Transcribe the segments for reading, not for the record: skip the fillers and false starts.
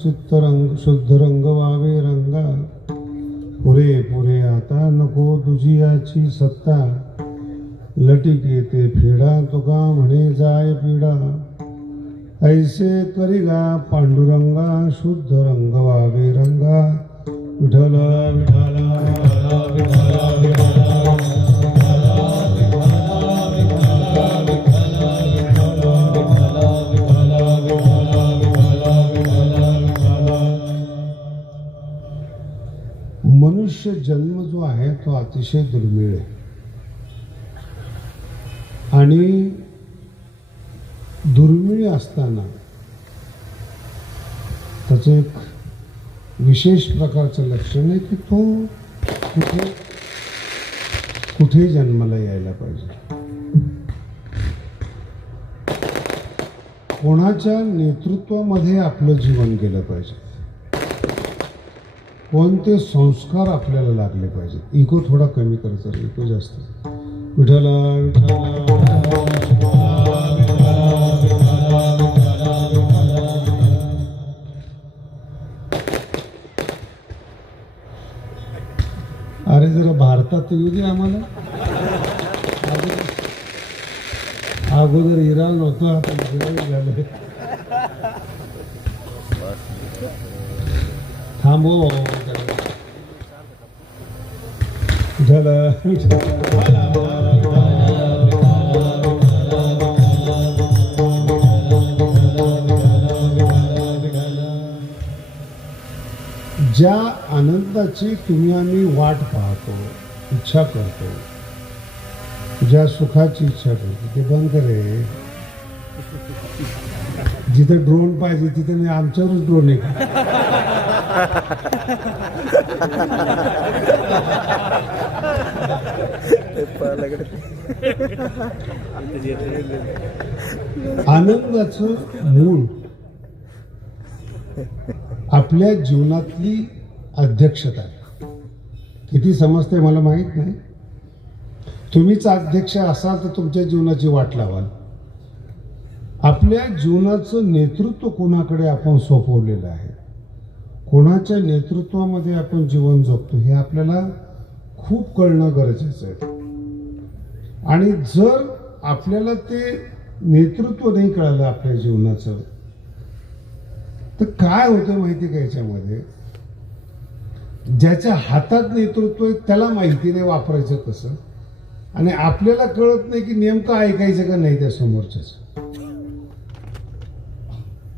चित्तरंग शुद्ध रंग व्हावे रंगा, पुरे पुरे आता नको तुझी याची सत्ता, लटिके ते फेडा तुका म्हणे जाय पिढा, ऐसे करी गा पांडुरंगा शुद्ध रंग व्हावे रंगा, विठ्ठल विठ्ठल विठ्ठल विठ्ठल मनुष्य जन्म जो आहे तो अतिशय दुर्मिळ आहे आणि दुर्मिळ असताना त्याचं एक विशेष प्रकारचं लक्षण आहे की तो कुठे जन्माला यायला पाहिजे, कोणाच्या नेतृत्वामध्ये आपलं जीवन गेलं पाहिजे, कोणते संस्कार आपल्याला लागले पाहिजेत. इको थोडा कमी करायचा, इको जास्त. विठ्ठल अरे जरा भारतात येऊ दे आम्हाला. अगोदर इराण होतं, आता इस्रायल झालं. थांबव ज्या आनंदाची तुम्ही आम्ही वाट पाहतो, इच्छा करतो, ज्या सुखाची इच्छा करतो ते बंद करे. जिथे ड्रोन पाहिजे तिथे मी आमच्यावरच ड्रोन आहे. आनंदाचं मूळ आपल्या जीवनातली अध्यक्षता. किती समजते मला माहित नाही. तुम्हीच अध्यक्ष असाल तर तुमच्या जीवनाची वाट लावाल. आपल्या जीवनाचं नेतृत्व कोणाकडे आपण सोपवलेलं आहे, कोणाच्या नेतृत्वामध्ये आपण जीवन जगतो हे आपल्याला खूप कळणं गरजेचं आहे. आणि जर आपल्याला ते नेतृत्व नाही कळालं आपल्या जीवनाचं तर काय होतं माहिती का, याच्यामध्ये ज्याच्या हातात नेतृत्व आहे त्याला माहिती नाही वापरायचं कसं, आणि आपल्याला कळत नाही की नेमकं ऐकायचं का नाही त्या समोरच्याच.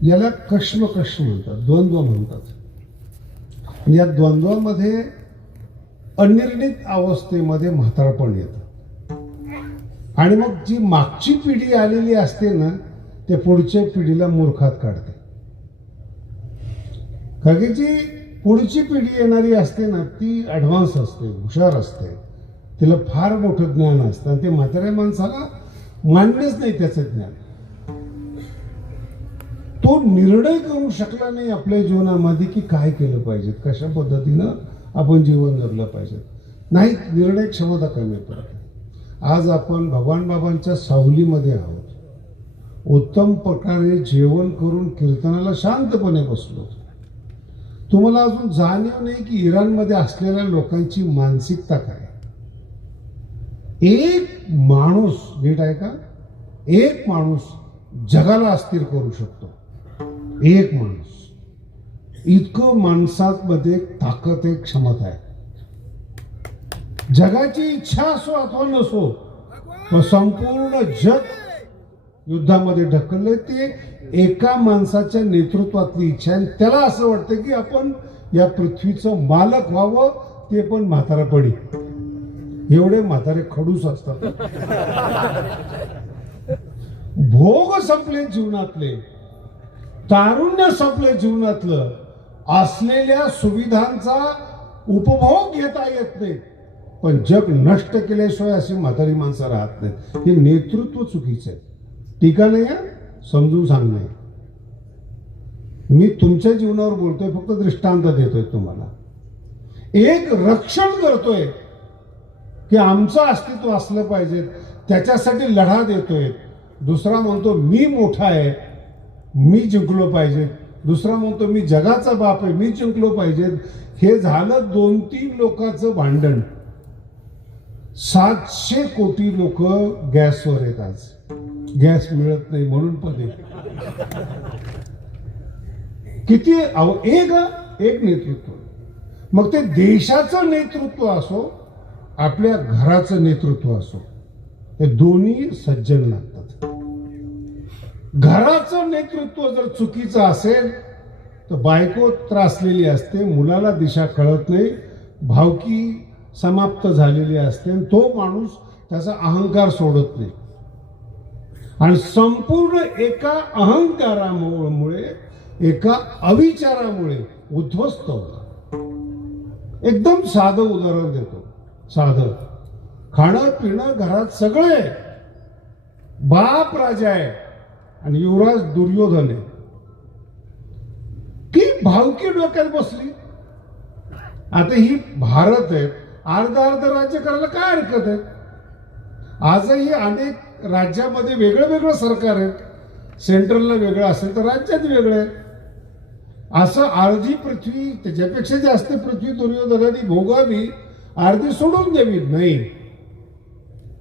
याला कश्मकश म्हणतात, द्वंद्व म्हणतात. या द्वंद्वामध्ये अनिर्णित अवस्थेमध्ये म्हातारपण येतं आणि मग जी मागची पिढी आलेली असते ना ते पुढच्या पिढीला मूर्खात काढते. कारण की जी पुढची पिढी येणारी असते ना ती ॲडव्हान्स असते, हुशार असते, तिला फार मोठं ज्ञान असतं आणि ते म्हाताऱ्या माणसाला मान्यच नाही त्याचं ज्ञान. तो निर्णय करू शकला नाही आपल्या जीवनामध्ये की काय केलं पाहिजे, कशा पद्धतीनं आपण जीवन जगलं पाहिजे. नाही, निर्णय क्षमता कमी पडते. आज आपण भगवान बाबांच्या सावलीमध्ये आहोत, उत्तम प्रकारे जेवण करून कीर्तनाला शांतपणे बसलो. तुम्हाला अजून जाणीव नाही की इराणमध्ये असलेल्या लोकांची मानसिकता काय. एक माणूस, नीट आहे का, एक माणूस जगाला अस्थिर करू शकतो. एक माणूस, इतकं माणसामध्ये ताकद आहे, क्षमता आहे. जगाची इच्छा असो अथवा नसो पण संपूर्ण जग युद्धामध्ये ढकलले ते एका माणसाच्या नेतृत्वातली इच्छा आहे. त्याला असं वाटतं की आपण या पृथ्वीचं मालक व्हावं, ते पण म्हातारपणी. एवढे म्हातारे खडूस असतात. भोग संपले जीवनातले, तारुण्य संपले जीवनातलं, असलेल्या सुविधांचा उपभोग घेता येत नाही. पण जग नष्ट केल्याशिवाय अशी म्हातारी माणसं राहत नाहीत. हे नेतृत्व चुकीचं आहे. टीका नाही आहे, समजून सांगणे. मी तुमच्या जीवनावर बोलतोय, फक्त दृष्टांत देतोय तुम्हाला. एक रक्षण करतोय की आमचं अस्तित्व असलं पाहिजे, त्याच्यासाठी लढा देतोय. दुसरा म्हणतो मी मोठा आहे, मी जिंकलो पाहिजे. दुसरा म्हणतो मी जगाचा बाप आहे, मी जिंकलो पाहिजे. हे झालं 2-3 लोकांचं भांडण. 700 कोटी लोक गॅसवर आहेत. आज गॅस मिळत नाही म्हणून पण किती एक नेतृत्व. मग ते देशाचं नेतृत्व असो, आपल्या घराचं नेतृत्व असो, हे दोन्ही सज्जन लागतात. घराचं नेतृत्व जर चुकीचं असेल तर बायको त्रासलेली असते, मुलाला दिशा कळत नाही, भावकी समाप्त झालेली असते, तो माणूस त्याचा अहंकार सोडत नाही आणि संपूर्ण एका अहंकारामुळे, एका अविचारामुळे उद्ध्वस्त होतं. एकदम साधं उदाहरण देतो. साधं खाणं पिणं घरात सगळे, बाप राजा आहे आणि युवराज दुर्योधन आहे. की भावकी डोक्यात बसली. आता ही भारत आहे, अर्ध राज्य करायला काय हरकत आहे. आजही अनेक राज्यामध्ये वेगळं वेगळं सरकार आहे. सेंट्रलला वेगळं असेल तर राज्यात वेगळं आहे. असं अर्धी पृथ्वी, त्याच्यापेक्षा जास्त पृथ्वी दुर्योधनाने भोगावी, अर्धी सोडून द्यावी. नाही,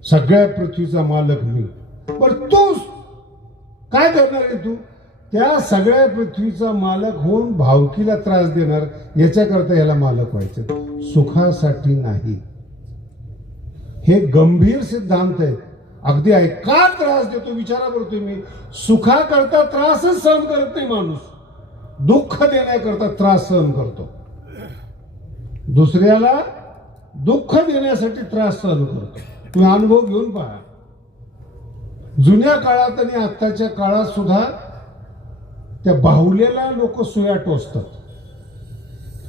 सगळ्या पृथ्वीचा मालक मी. पण तू काय करणार आहे? तू त्या सगळ्या पृथ्वीचा मालक होऊन भावकीला त्रास देणार. याच्याकरता याला मालक व्हायचं, सुखासाठी नाही. हे गंभीर सिद्धांत आहे. अगदी आहे. का त्रास देतो विचारा बरं तुम्ही. सुखाकरता त्रासच सहन करत नाही माणूस, दुःख देण्याकरता त्रास सहन करतो. दुसऱ्याला दुःख देण्यासाठी त्रास सहन करतो. तुम्ही अनुभव घेऊन पहा. जुन्या काळात आणि आत्ताच्या काळात सुद्धा त्या बाहुल्याला लोक सुया टोचतात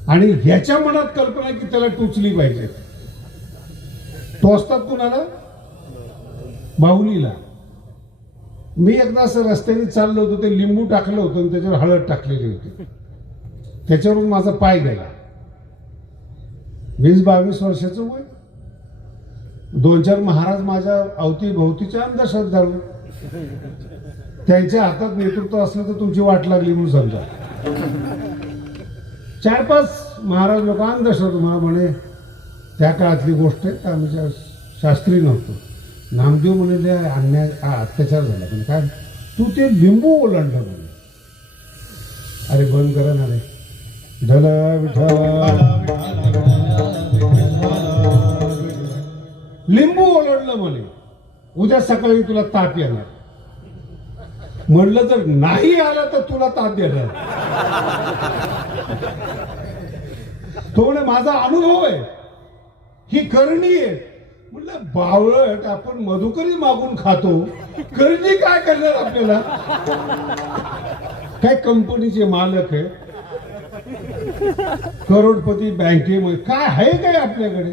आणि ह्याच्या मनात कल्पना की त्याला टोचली पाहिजे. टोचतात कुणाला? बाहुलीला. मी एकदा असं रस्त्याने चाललो होतो, ते लिंबू टाकलं होतं आणि त्याच्यावर हळद टाकलेली होती. त्याच्यावरून माझा पाय गेला. 20-22 वर्षाचं वय. 2-4 महाराज माझ्या अवतीभोवतीच्या अंधश्रद्धाळू, त्यांच्या हातात नेतृत्व असलं तर तुमची वाट लागली म्हणून समजा. 4-5 महाराज लोक अंधश्रद्धा. मला म्हणे त्या काळातली गोष्ट आहे, आम्ही शास्त्री नव्हतो. नामदेव म्हणे अन्याय अत्याचार झाला. पण काय तू ते लिंबू ओलांडलं म्हणे. अरे बंद करा ना रे. धला विठा लिंबू ओलांडलं म्हणे, उद्या सकाळी तुला ताप येणार. म्हणलं जर नाही आला तर तुला ताप देणार. तो म्हणे माझा अनुभव आहे, ही करणी आहे. म्हणलं बावळट, आपण मधुकरी मागून खातो, करणी काय करणार आपल्याला? काय कंपनीचे मालक आहे, करोडपती बँकेमध्ये काय आहे काय आपल्याकडे?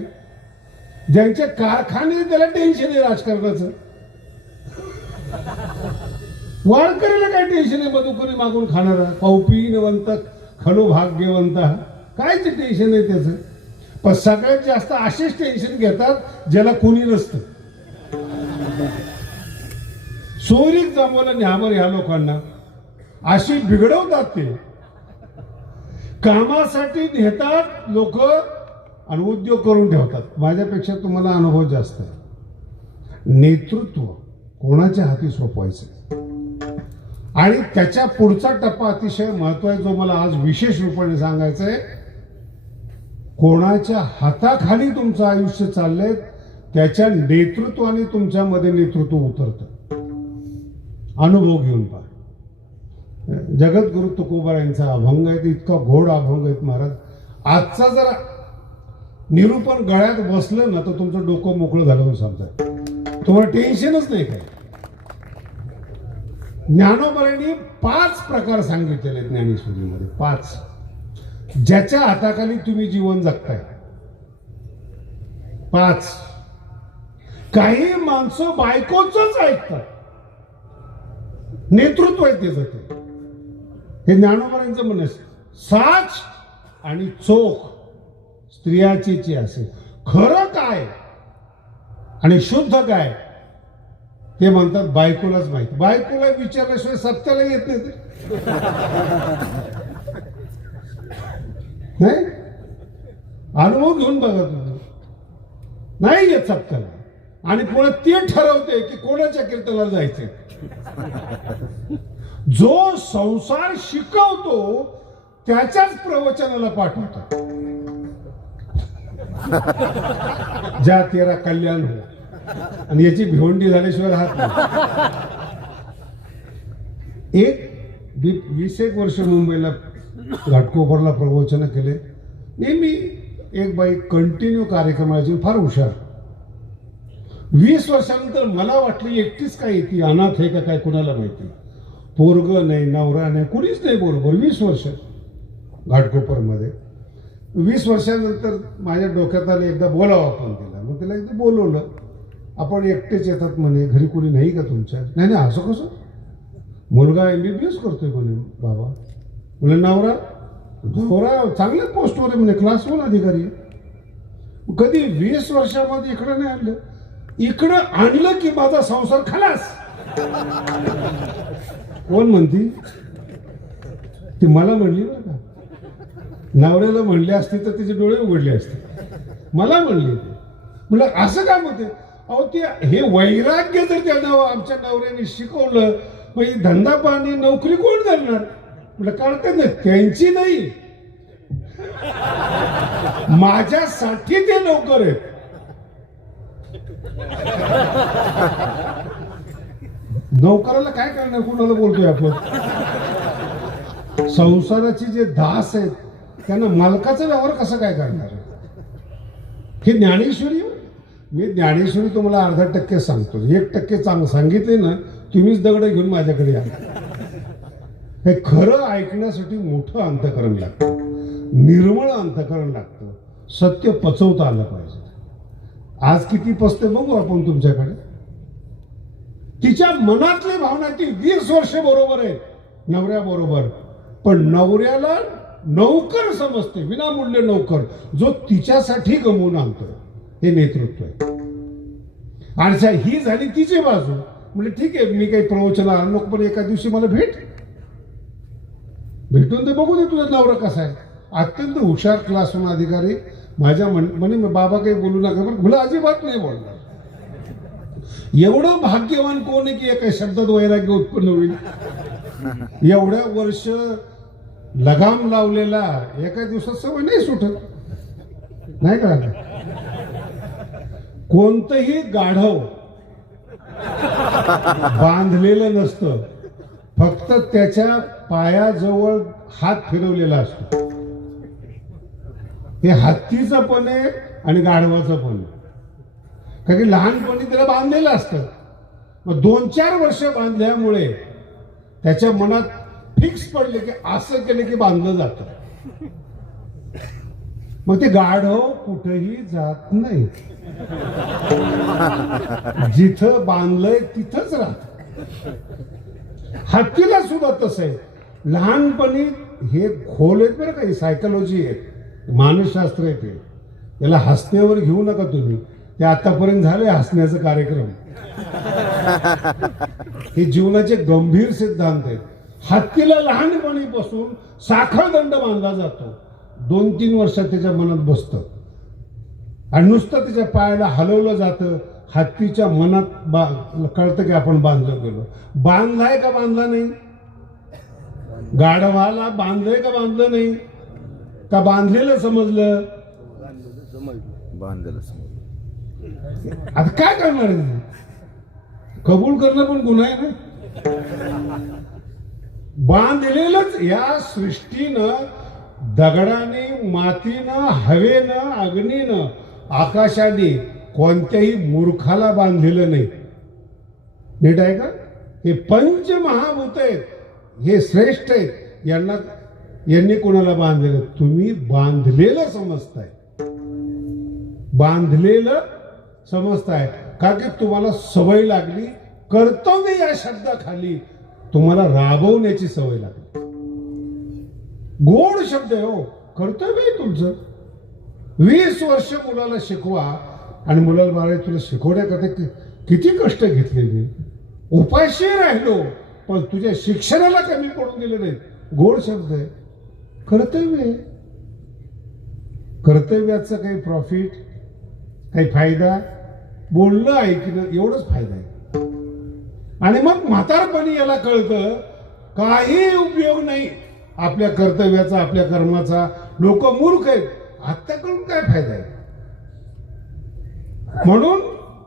ज्यांचे कारखाने त्याला टेन्शन आहे राजकारणाचं. वारकरीला काय टेन्शन आहे मधुकरी मागून खाणारा? पौपीनवंत खलो भाग्यवंत, काय टेन्शन आहे त्याचं? पण सगळ्यात जास्त असेच टेन्शन घेतात ज्याला कोणी नसतं. चोरीक जमवलं न्यावर ह्या लोकांना, अशी बिघडवतात ते. कामासाठी नेतात लोक आणि उद्योग करून ठेवतात. माझ्यापेक्षा तुम्हाला अनुभव जास्त आहे. नेतृत्व कोणाच्या हाती सोपवायचं आणि त्याच्या पुढचा टप्पा अतिशय महत्वाचा, जो मला आज विशेष रूपाने सांगायचा आहे. कोणाच्या हाताखाली तुमचं आयुष्य चाललंय, त्याच्या नेतृत्वाने तुमच्यामध्ये नेतृत्व उतरतं. अनुभव घेऊन पहा. जगद्गुरु तुकोबारायांचा अभंग आहे, इतका घोड अभंग आहेत महाराज. आजचा जर निरूपण गळ्यात बसलं ना तर तुमचं डोकं मोकळं झालं म्हणून समजा. तुम्हाला टेन्शनच नाही काय. ज्ञानोबारांनी 5 प्रकार सांगितलेले आहेत ज्ञानेश्वरीमध्ये. 5 ज्याच्या हाताखाली तुम्ही जीवन जगताय. 5 काही माणसं बायकोच ऐकतात, नेतृत्व आहे त्याचं ते. हे ज्ञानोबारांचं म्हणणं. साच आणि चोख स्त्रियाची असेल. खरं काय आणि शुद्ध काय ते म्हणतात बायकोलाच माहिती. बायकोला विचारल्याशिवाय सत्याला येत नाही ते. नाही अनुभव घेऊन बघा तुम्ही, नाही येत सत्याला. आणि पुढे ते ठरवते की कोणाच्या कीर्तनाला जायचे. जो संसार शिकवतो त्याच्याच प्रवचनाला पाठवतात. ज्या तेरा कल्याण हो. आणि याची भिवंडी झाल्याशिवाय राहत नाही. 20 वर्ष मुंबईला घाटकोपरला प्रवचन केले. नेहमी एक बाई कंटिन्यू कार्यक्रमाची, फार हुशार. 20 वर्षानंतर मला वाटलं एकटीच काय, ती अनाथ आहे का काय कुणाला माहिती. पोरग नाही, नवरा नाही, कुणीच नाही बरोबर. 20 वर्ष घाटकोपरमध्ये. 20 वर्षानंतर माझ्या डोक्यात आलं एकदा बोलावं आपण तिला. मग तिला एकदा बोलवलं. आपण एकटेच येतात म्हणे, घरी कोणी नाही का तुमच्या? नाही नाही, असं कसं? मुलगा MBBS करतोय म्हणे बाबा. म्हणजे नवरा चांगल्या पोस्टवर आहे म्हणे, क्लास 1 अधिकारी. कधी 20 वर्षामध्ये इकडं नाही आणलं. इकडं आणलं की माझा संसार खलास. कोण म्हणती? ती मला म्हणली बरं का. नवऱ्याला म्हणली असती तर तिचे डोळे उघडले असते. मला म्हणली. म्हणलं असं काय म्हणते? अहो ते हे वैराग्य जर त्यांना आमच्या नवऱ्याने शिकवलं, मग धंदा पाणी नोकरी कोण करणार? म्हटलं काढते ना, त्यांची नाही, माझ्यासाठी ते नोकर आहेत. नोकराला काय करणार? कोणाला बोलतोय आपण? संसाराची जे दास आहेत त्यांना मालकाचा व्यवहार कसा काय करणार? हे ज्ञानेश्वरी. मी ज्ञानेश्वरी तुम्हाला अर्धा% सांगतो, 1% सांगितले ना, तुम्हीच दगड घेऊन माझ्याकडे या. हे खरं ऐकण्यासाठी मोठं अंतःकरण लागतं, निर्मळ अंतःकरण लागतं. सत्य पचवता आलं पाहिजे. आज किती पचते बघू आपण तुमच्याकडे. तिच्या मनातली भावना ती 20 वर्ष बरोबर आहे नवऱ्याबरोबर, पण नवऱ्याला नौकर समजते, विनामूल्य नौकर, जो तिच्यासाठी गमवून आणतो. हे नेतृत्व आहे. आणि ही झाली तिची बाजू. म्हणजे ठीक आहे, मी काही प्रवचनाला नको, पण एका दिवशी मला भेटून ते बघू दे तुझा नवरा कसा आहे. अत्यंत हुशार क्लास 1 अधिकारी. माझ्या म्हणे बाबा काही बोलू नका, पण मला अजिबात नाही बोलणार. एवढं भाग्यवान कोण आहे की एका शब्दात वैराग्य उत्पन्न होईल? एवढ्या वर्ष लगाम लावलेला एका दिवसात सवय नाही सुटत. नाही का? कोणतंही गाढव बांधलेलं नसतं, फक्त त्याच्या पायाजवळ हात फिरवलेला असतो. हे हत्तीचं पण आहे आणि गाढवाचं पण आहे. कारण की लहानपणी त्याला बांधलेलं असतं. मग 2-4 वर्ष बांधल्यामुळे त्याच्या मनात फिक्स पडले की असं केलं की बांधलं जातं. मग ते गाढव कुठेही जात नाही, जिथं बांधलंय तिथंच राहत. हत्तीला सुद्धा तसं आहे. लहानपणी हे खोल आहेत बरं का, सायकोलॉजी आहे, मानसशास्त्र आहे. ते याला हसण्यावर घेऊ नका तुम्ही. ते आतापर्यंत झाले हसण्याचा कार्यक्रम. हे जीवनाचे गंभीर सिद्धांत आहेत. हत्तीला लहानपणीपासून साखळदंड बांधला जातो. 2-3 वर्षात त्याच्या मनात बसतं आणि नुसतं त्याच्या पायाला हलवलं जातं. हत्तीच्या मनात कळतं की आपण बांधलं गेलो. बांधलाय का बांधला नाही? गाढवाला बांधलंय का बांधलं नाही? का बांधलेलं समजलं? बांधलेलं समजलं. आता काय करणार आहे? कबूल करणं पण गुन्हा आहे ना. बांधलेलंच या सृष्टीनं, दगडाने, मातीनं, हवेनं, अग्नीनं, आकाशाने कोणत्याही मूर्खाला बांधलेलं नाही. नीट आहे का? हे पंचमहाभूत आहेत, हे श्रेष्ठ आहेत. यांनी कोणाला बांधलेलं? तुम्ही बांधलेलं समजताय. बांधलेलं समजताय का? की तुम्हाला सवय लागली. कर्तव्य या शब्दाखाली तुम्हाला राबवण्याची सवय लागली. गोड शब्द आहे हो, कर्तव्य आहे तुमचं. 20 वर्ष मुलाला शिकवा आणि मुलाला बाळा तुला शिकवण्याकरता किती कष्ट घेतले मी. उपाशी राहिलो पण तुझ्या शिक्षणाला कमी पडून दिलं नाही. गोड शब्द आहे. कर्तव्य आहे. कर्तव्याचं काही प्रॉफिट, काही फायदा, बोलणं ऐकणं एवढंच फायदा आहे. आणि मग म्हातारपणी याला कळतं काही उपयोग नाही आपल्या कर्तव्याचा, आपल्या कर्माचा. लोक मूर्ख आहेत. आत्ता कळून काय फायदा आहे. म्हणून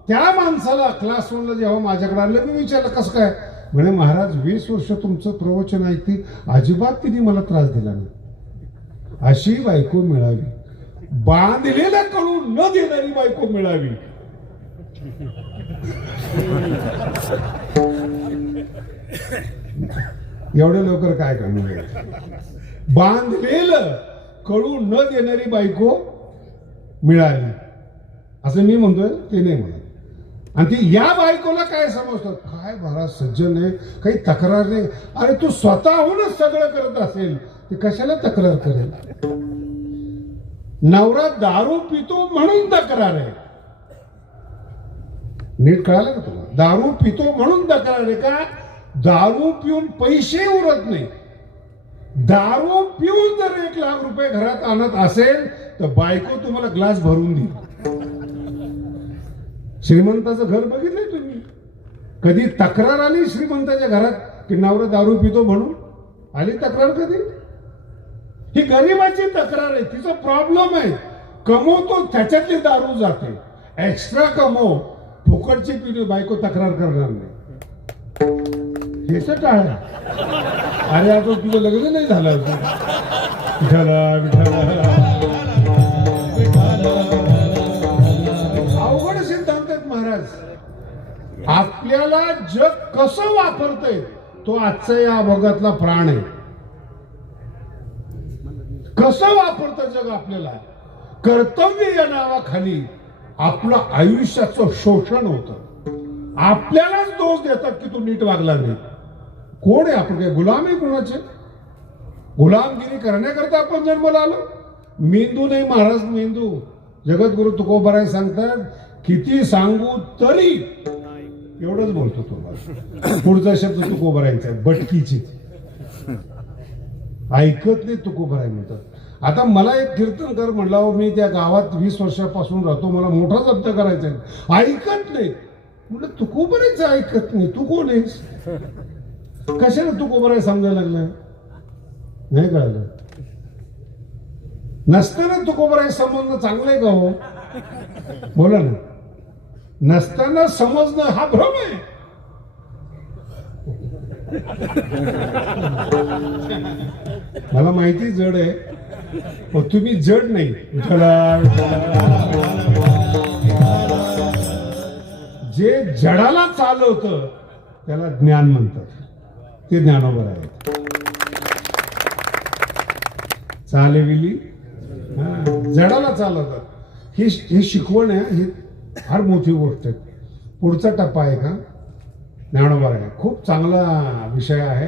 त्या माणसाला क्लास 1ला जेव्हा माझ्याकडे आलं मी विचारलं कसं काय. म्हणे महाराज 20 वर्ष तुमचं प्रवचन ऐकते अजिबात तिने मला त्रास दिला नाही. अशी बायको मिळावी, बांधलेला कळून न देणारी बायको मिळावी. एवढ्या लवकर काय करणार. बांधलेलं कळून न देणारी बायको मिळाली असं मी म्हणतोय, ते नाही म्हणत. आणि ती या बायकोला काय समजतं, काय महाराज सज्जन आहे, काही तक्रार नाही. अरे तू स्वतःहूनच सगळं करत असेल ते कशाला तक्रार करेल. नवरा दारू पितो म्हणून तक्रार आहे. नीट कळालं का तुला. दारू पितो म्हणून तक्रार आहे का. दारू पिऊन पैसे उरत नाही. दारू पिऊन जर 1 लाख रुपये घरात आणत असेल तर बायको तुम्हाला ग्लास भरून देईल. श्रीमंताचं घर बघितलंय तुम्ही. कधी तक्रार आली श्रीमंताच्या घरात की नवरा दारू पितो म्हणून आली तक्रार कधी. ही गरिबाची तक्रार आहे. तिचा प्रॉब्लेम आहे. कमवतो त्याच्यातली दारू जाते. एक्स्ट्रा कमव, फुकटची पिली बायको तक्रार करणार नाही. हे तर काय. अरे आता तुझं लग्न नाही झालं अजून. अवघड सिद्धांत आहेत महाराज. आपल्याला जग कसं वापरतंय तो आजचा या अभोगातला प्राण आहे. कसं वापरतं जग आपल्याला. कर्तव्य या नावाखाली आपलं आयुष्याचं शोषण होतं. आपल्यालाच दोष देतात की तू नीट वागला नाही. कोण आहे आपण, काय गुलाम आहे कोणाचे. गुलामगिरी करण्याकरता आपण जन्माला आलो. मेंदू नाही महाराज, मेंदू. जगद्गुरु तुकोबाराय सांगतात किती सांगू तरी एवढंच बोलतो तुम्हाला. पुढचा शब्द तुकोबारायचा आहे, बटकीची. ऐकत नाही तुकोबाराय म्हणतात. आता मला एक कीर्तनकर म्हणला, मी त्या गावात 20 वर्षापासून राहतो, मला मोठा जप्त करायचा आहे, ऐकत नाही. म्हटलं तुकोबारायचं ऐकत नाही, तू कोण आहेस. कशाला तुकोबाराय समजायला लागलं. नाही कळलं. नसताना तुकोबाराय समजणं चांगलं आहे का हो. बोला ना. नसताना समजणं हा भ्रम आहे. मला माहिती जड आहे पण तुम्ही जड नाही. जे जडाला चालवतं त्याला ज्ञान म्हणतात. ते ज्ञानोबर आहे. चालविली जडाला चालवतात. ही शिकवण आहे. ही फार मोठी गोष्ट आहे. पुढचा टप्पा आहे का ज्ञानोबर आहे. खूप चांगला विषय आहे.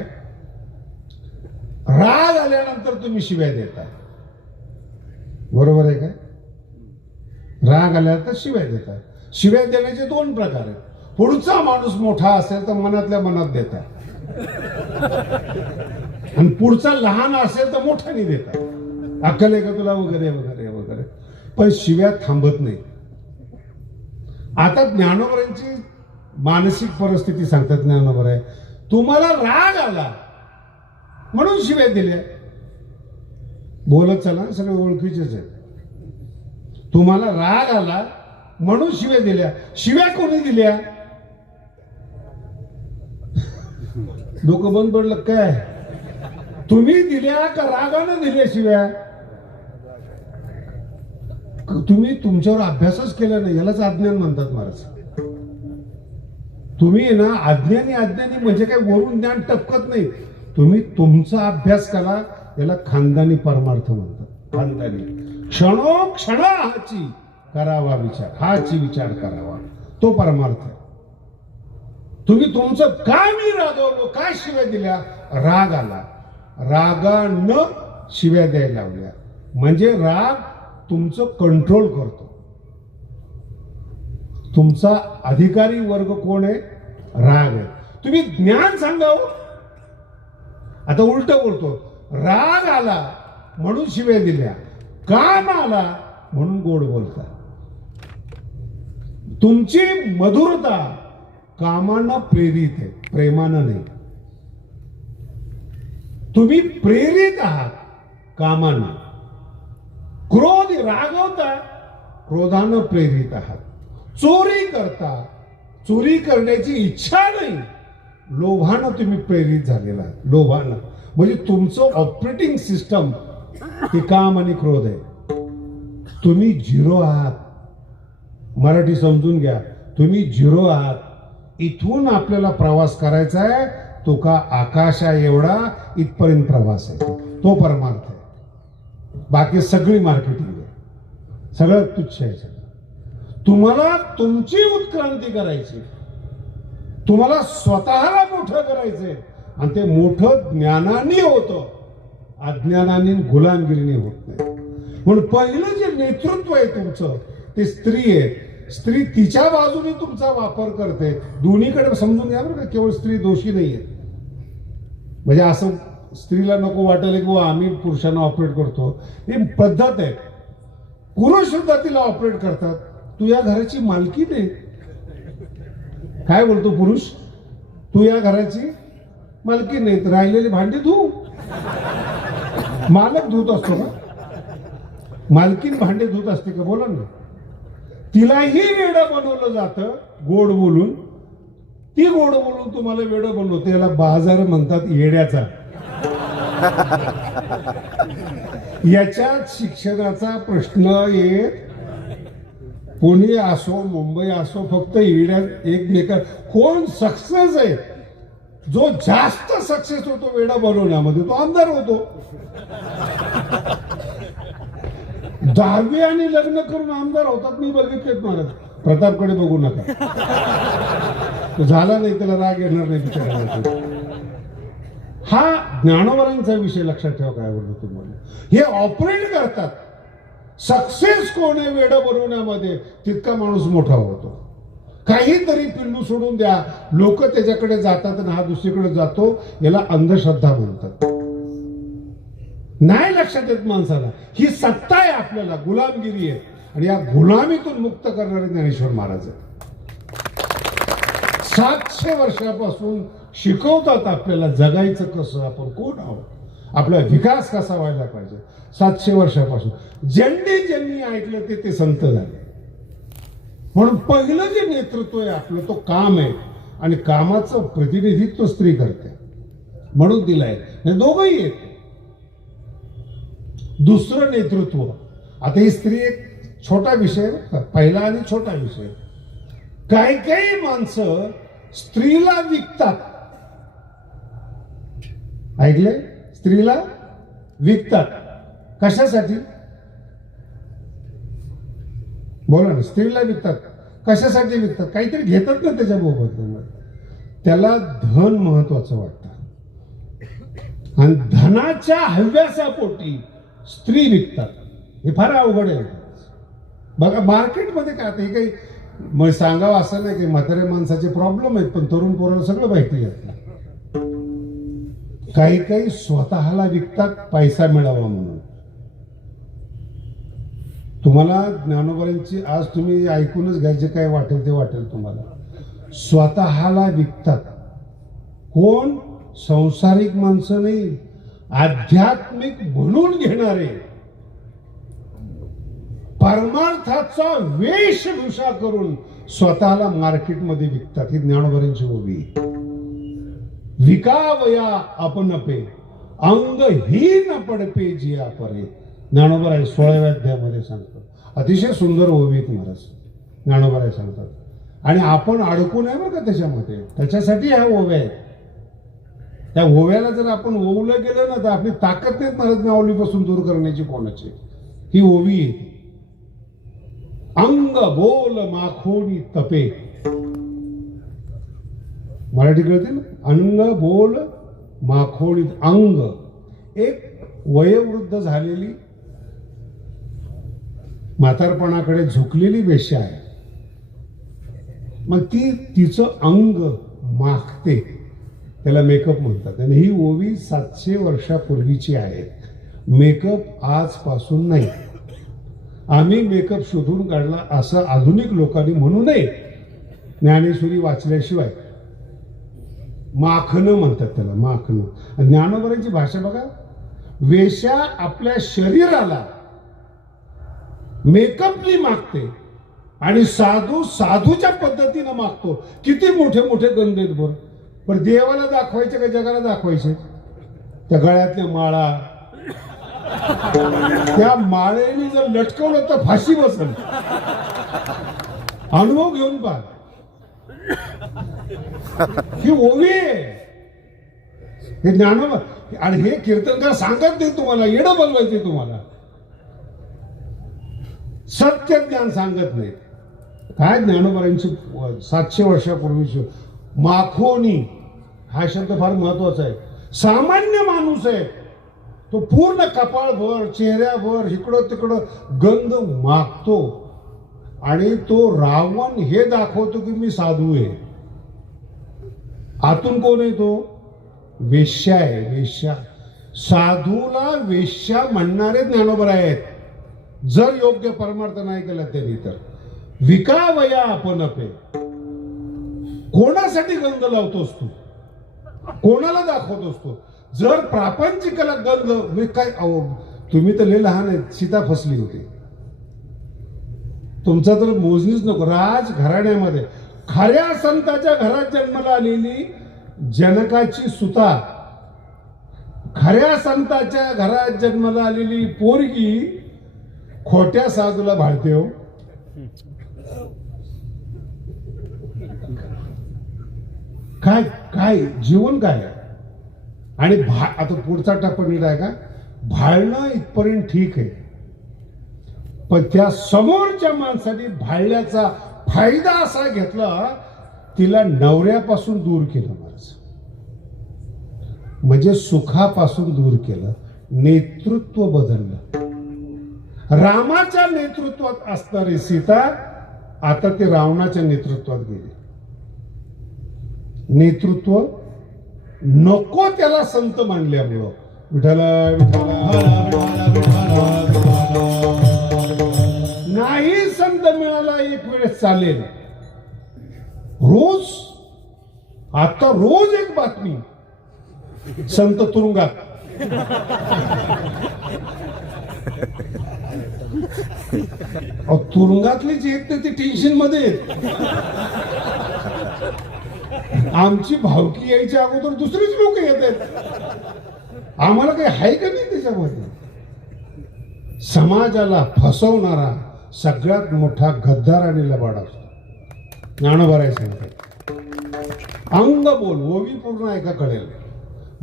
राग आल्यानंतर तुम्ही शिव्या देता. बरोबर आहे का. राग आल्यानंतर शिव्या देता. शिव्या देण्याचे 2 प्रकार आहेत. पुढचा माणूस मोठा असेल तर मनातल्या मनात देता आणि पुढचा लहान असेल तर मोठ्याने देता. अक्कल आहे का तुला वगैरे वगैरे वगैरे. पण शिव्या थांबत नाही. आता ज्ञानोबरांची मानसिक परिस्थिती सांगतात. ज्ञानोबर आहे तुम्हाला राग आला म्हणून शिव्या दिल्या. बोलत चला, सगळे ओळखीचेच आहेत. तुम्हाला राग आला म्हणून शिव्या दिल्या. शिव्या कोणी दिल्या. डोकं बंद पडलं काय. तुम्ही दिल्या का रागानं दिल्या शिव्या. तुम्ही तुमच्यावर अभ्यासच केला नाही. यालाच अज्ञान म्हणतात महाराज. तुम्ही ना अज्ञानी म्हणजे काय वरून ज्ञान टपकत नाही. तुम्ही तुमचा अभ्यास करा. याला खानदानी परमार्थ म्हणतात. खानदानी क्षणोक्षणा हाची करावा विचार. हाची विचार करावा तो परमार्थ. तुम्ही तुमचं काय मी रागवलो, काय शिव्या दिल्या. राग आला, रागानं शिव्या द्यायला लावल्या. म्हणजे राग तुमचं कंट्रोल करतो. तुमचा अधिकारी वर्ग कोण आहे. राग आहे. तुम्ही ज्ञान सांगावं. आता उलट बोलतो, राग आला म्हणून शिव्या दिल्या, काम आला म्हणून गोड बोलता. तुमची मधुरता कामानं प्रेरित आहे, प्रेमानं नाही. तुम्ही प्रेरित आहात कामानं. क्रोध रागवता, क्रोधानं प्रेरित आहात. चोरी करता, चोरी करण्याची इच्छा नाही, लोभानं तुम्ही प्रेरित झालेला आहात. लोभानं म्हणजे तुमचं ऑपरेटिंग सिस्टम ते काम आणि क्रोध आहे. तुम्ही झिरो आहात. मराठी समजून घ्या, तुम्ही झिरो आहात. इथून आपल्याला प्रवास करायचा आहे, तो का आकाशा एवढा इथपर्यंत प्रवास आहे, तो परमार्थ आहे. बाकी सगळी मार्केटिंग आहे, सगळं तुच्छ आहे. सगळं तुम्हाला तुमची उत्क्रांती करायची, तुम्हाला स्वतःला मोठं करायचंय. आणि ते मोठं ज्ञानाने होतं, अज्ञानाने गुलामगिरीने होत नाही. म्हणून पहिलं जे नेतृत्व आहे तुमचं ते स्त्री आहे. स्त्री तिच्या बाजूने तुमचा वापर करते. दोन्हीकडे समजून घ्या बरं का, केवळ स्त्री दोषी नाहीये. म्हणजे असं स्त्रीला नको वाटेल की आम्ही पुरुषांना ऑपरेट करतो, ही पद्धत आहे. पुरुष सुद्धा तिला ऑपरेट करतात. तू या घराची मालकी नाही. काय बोलतो पुरुष, तू या घराची मालकी नाही, राहिलेली भांडी धू. मालक धुत असतो का? मालकीन भांडे धुत असते का? बोला ना. तिलाही वेडं बनवलं जातं गोड बोलून. ती गोड बोलून तुम्हाला वेडं बनवते. याला बाजार म्हणतात येड्याचा. याच्यात शिक्षणाचा प्रश्न येत पुणे असो मुंबई असो, फक्त येड्या एकमेका. कोण सक्सेस आहे, जो जास्त सक्सेस होतो वेडा बनवण्यामध्ये, तो आमदार होतो. 10वी आणि लग्न करून आमदार होतात, मी बघितलेत महाराज. प्रतापकडे बघू नका, तो झाला नाही, त्याला राग येणार नाही बिचारायला. हा ज्ञानोबरांचा विषय लक्षात ठेवा. काय बोलतो तुम्हाला, हे ऑपरेट करतात. सक्सेस कोण आहे वेडं बनवण्यामध्ये, तितका माणूस मोठा होतो. काहीतरी पिल्लू सोडून द्या, लोक त्याच्याकडे जातात आणि हा दुसरीकडे जातो. याला अंधश्रद्धा म्हणतात. नाही लक्षात येत माणसाला, ही सत्ता आहे आपल्याला, गुलामगिरी आहे. आणि या गुलामीतून मुक्त करणारे ज्ञानेश्वर महाराज आहेत. 700 वर्षापासून शिकवतात आपल्याला जगायचं कसं, आपण कोण आहोत, आपला विकास कसा व्हायला पाहिजे. 700 वर्षापासून ज्यांनी ऐकलं ते संत झाले. म्हणून पहिलं जे नेतृत्व आहे आपलं, तो काम आहे. आणि कामाचं प्रतिनिधित्व स्त्री करते म्हणून दिलंय. दोघंही आहेत. दुसरं नेतृत्व, आता ही स्त्री एक छोटा विषय, पहिला आणि छोटा विषय. काही माणसं स्त्रीला विकतात. ऐकले? स्त्रीला विकतात. कशासाठी? बोला ना. स्त्रीला विकतात कशासाठी? विकतात काहीतरी घेतात ना त्याच्या मोबदल्यात. त्याला धन महत्वाचं वाटतं, आणि धनाच्या हव्यासापोटी स्त्री विकतात. हे फार अवघड आहे. बघा मार्केटमध्ये काय, हे काही सांगावं असं नाही की म्हाताऱ्या माणसाचे प्रॉब्लेम आहेत, पण तरुण पोराला सगळं माहिती आहे. काही स्वतःला विकतात पैसा मिळावा म्हणून. तुम्हाला ज्ञानोबरांची आज तुम्ही ऐकूनच घ्या, जे काय वाटेल ते वाटेल तुम्हाला. स्वतःला विकतात. कोण? संसारिक माणसं नाही, आध्यात्मिक म्हणून घेणारे. परमार्थाचा वेशभूषा करून स्वतःला मार्केटमध्ये विकतात. ही ज्ञानोबरांची ओवी. विकावया अपनपे अंगहीन पडपे जिया परे. ज्ञानोबराय 16व्या अध्यायामध्ये सांगतात. अतिशय सुंदर ओवी आहेत महाराज. ज्ञानोबराय सांगतात. आणि आपण अडकून आहे बरं का त्याच्यामध्ये. त्याच्यासाठी ह्या ओव्या आहेत. त्या ओव्याला जर आपण ओवलं गेलं ना, तर आपली ताकद नाही महाराज माऊलीपासून दूर करण्याची कोणाची. ही ओवी आहे. अंग बोल माखोनी तपे. मराठी कळते ना. अंग बोल माखोनी. अंग एक वयोवृद्ध झालेली म्हातारपणाकडे झुकलेली वेश्या आहे. मग ती तिचं अंग माखते, त्याला मेकअप म्हणतात. आणि ही ओवी 700 वर्षापूर्वीची आहे. मेकअप आजपासून नाही. आम्ही मेकअप शोधून काढला असं आधुनिक लोकांनी म्हणू नये. ज्ञानेश्वरी वाचल्याशिवाय. माखणं म्हणतात त्याला, माखणं. ज्ञानोबरांची भाषा बघा. वेश्या आपल्या शरीराला मेकअपनी मागते आणि साधू साधूच्या पद्धतीनं मागतो. किती मोठे मोठे गंध आहेत बरं. पण देवाला दाखवायचे का जगाला दाखवायचे? त्या गळ्यातल्या माळा, त्या माळेने जर लटकवलं तर फाशी बसल. अनुभव घेऊन पहा. ही ओवी आहे. हे ज्ञानोबा. आणि हे कीर्तनकार सांगत नाही तुम्हाला, येडं बनवायचे तुम्हाला, सत्य ज्ञान सांगत नाही. काय ज्ञानोबांची 700 वर्षापूर्वीची माखोनी हा शब्द फार महत्वाचा आहे. सामान्य माणूस आहे तो, पूर्ण कपाळभर चेहऱ्याभर इकडं तिकडं गंध मागतो आणि तो रावण हे दाखवतो की मी साधू आहे. आतून कोण आहे तो? वेश्या आहे, वेश्या. साधूला वेश्या म्हणणारे ज्ञानोबा आहेत, जर योग्य परमार्थ नाही केला त्यांनी तर. विकावया आपण पे. कोणासाठी गंध लावतोस तू? कोणाला दाखवतोस तू? जर प्रापंचिकाला गंध मी काय, तुम्ही तर लय लहान आहेत, सीता फसली होती. तुमचा तर मोजणीच नको. राज घराण्यामध्ये खऱ्या संताच्या घरात जन्माला आलेली जनकाची सुता, खऱ्या संताच्या घरात जन्माला आलेली पोरगी खोट्या साधूला भाळते हो. काय काय जीवन काय आहे? आणि आता पुढचा टप्पा नीट आहे का? भाळणं इथपर्यंत ठीक आहे, पण त्या समोरच्या माणसाने भाळल्याचा फायदा असा घेतला, तिला नवऱ्यापासून दूर केलं माणसं, म्हणजे सुखापासून दूर केलं, नेतृत्व बदललं. रामाच्या नेतृत्वात असणारी सीता आता ती रावणाच्या नेतृत्वात गेली. नेतृत्व नको त्याला संत मानल्यामुळं. विठ्ठला नाही संत मिळाला एक वेळेस चालेल. रोज, आता रोज एक बातमी, संत तुरुंगात. तुरुंगातली जे आहेत ते टेन्शन मध्ये आहेत. आमची भावकी यायच्या अगोदर दुसरीच लोक येत आहेत. आम्हाला काही आहे का नाही त्याच्यामध्ये? समाजाला फसवणारा सगळ्यात मोठा गद्दार आणि लबाड असतो. ज्ञानोबा सांगतात, अंग बोल ओवी पूर्ण ऐका कळेल.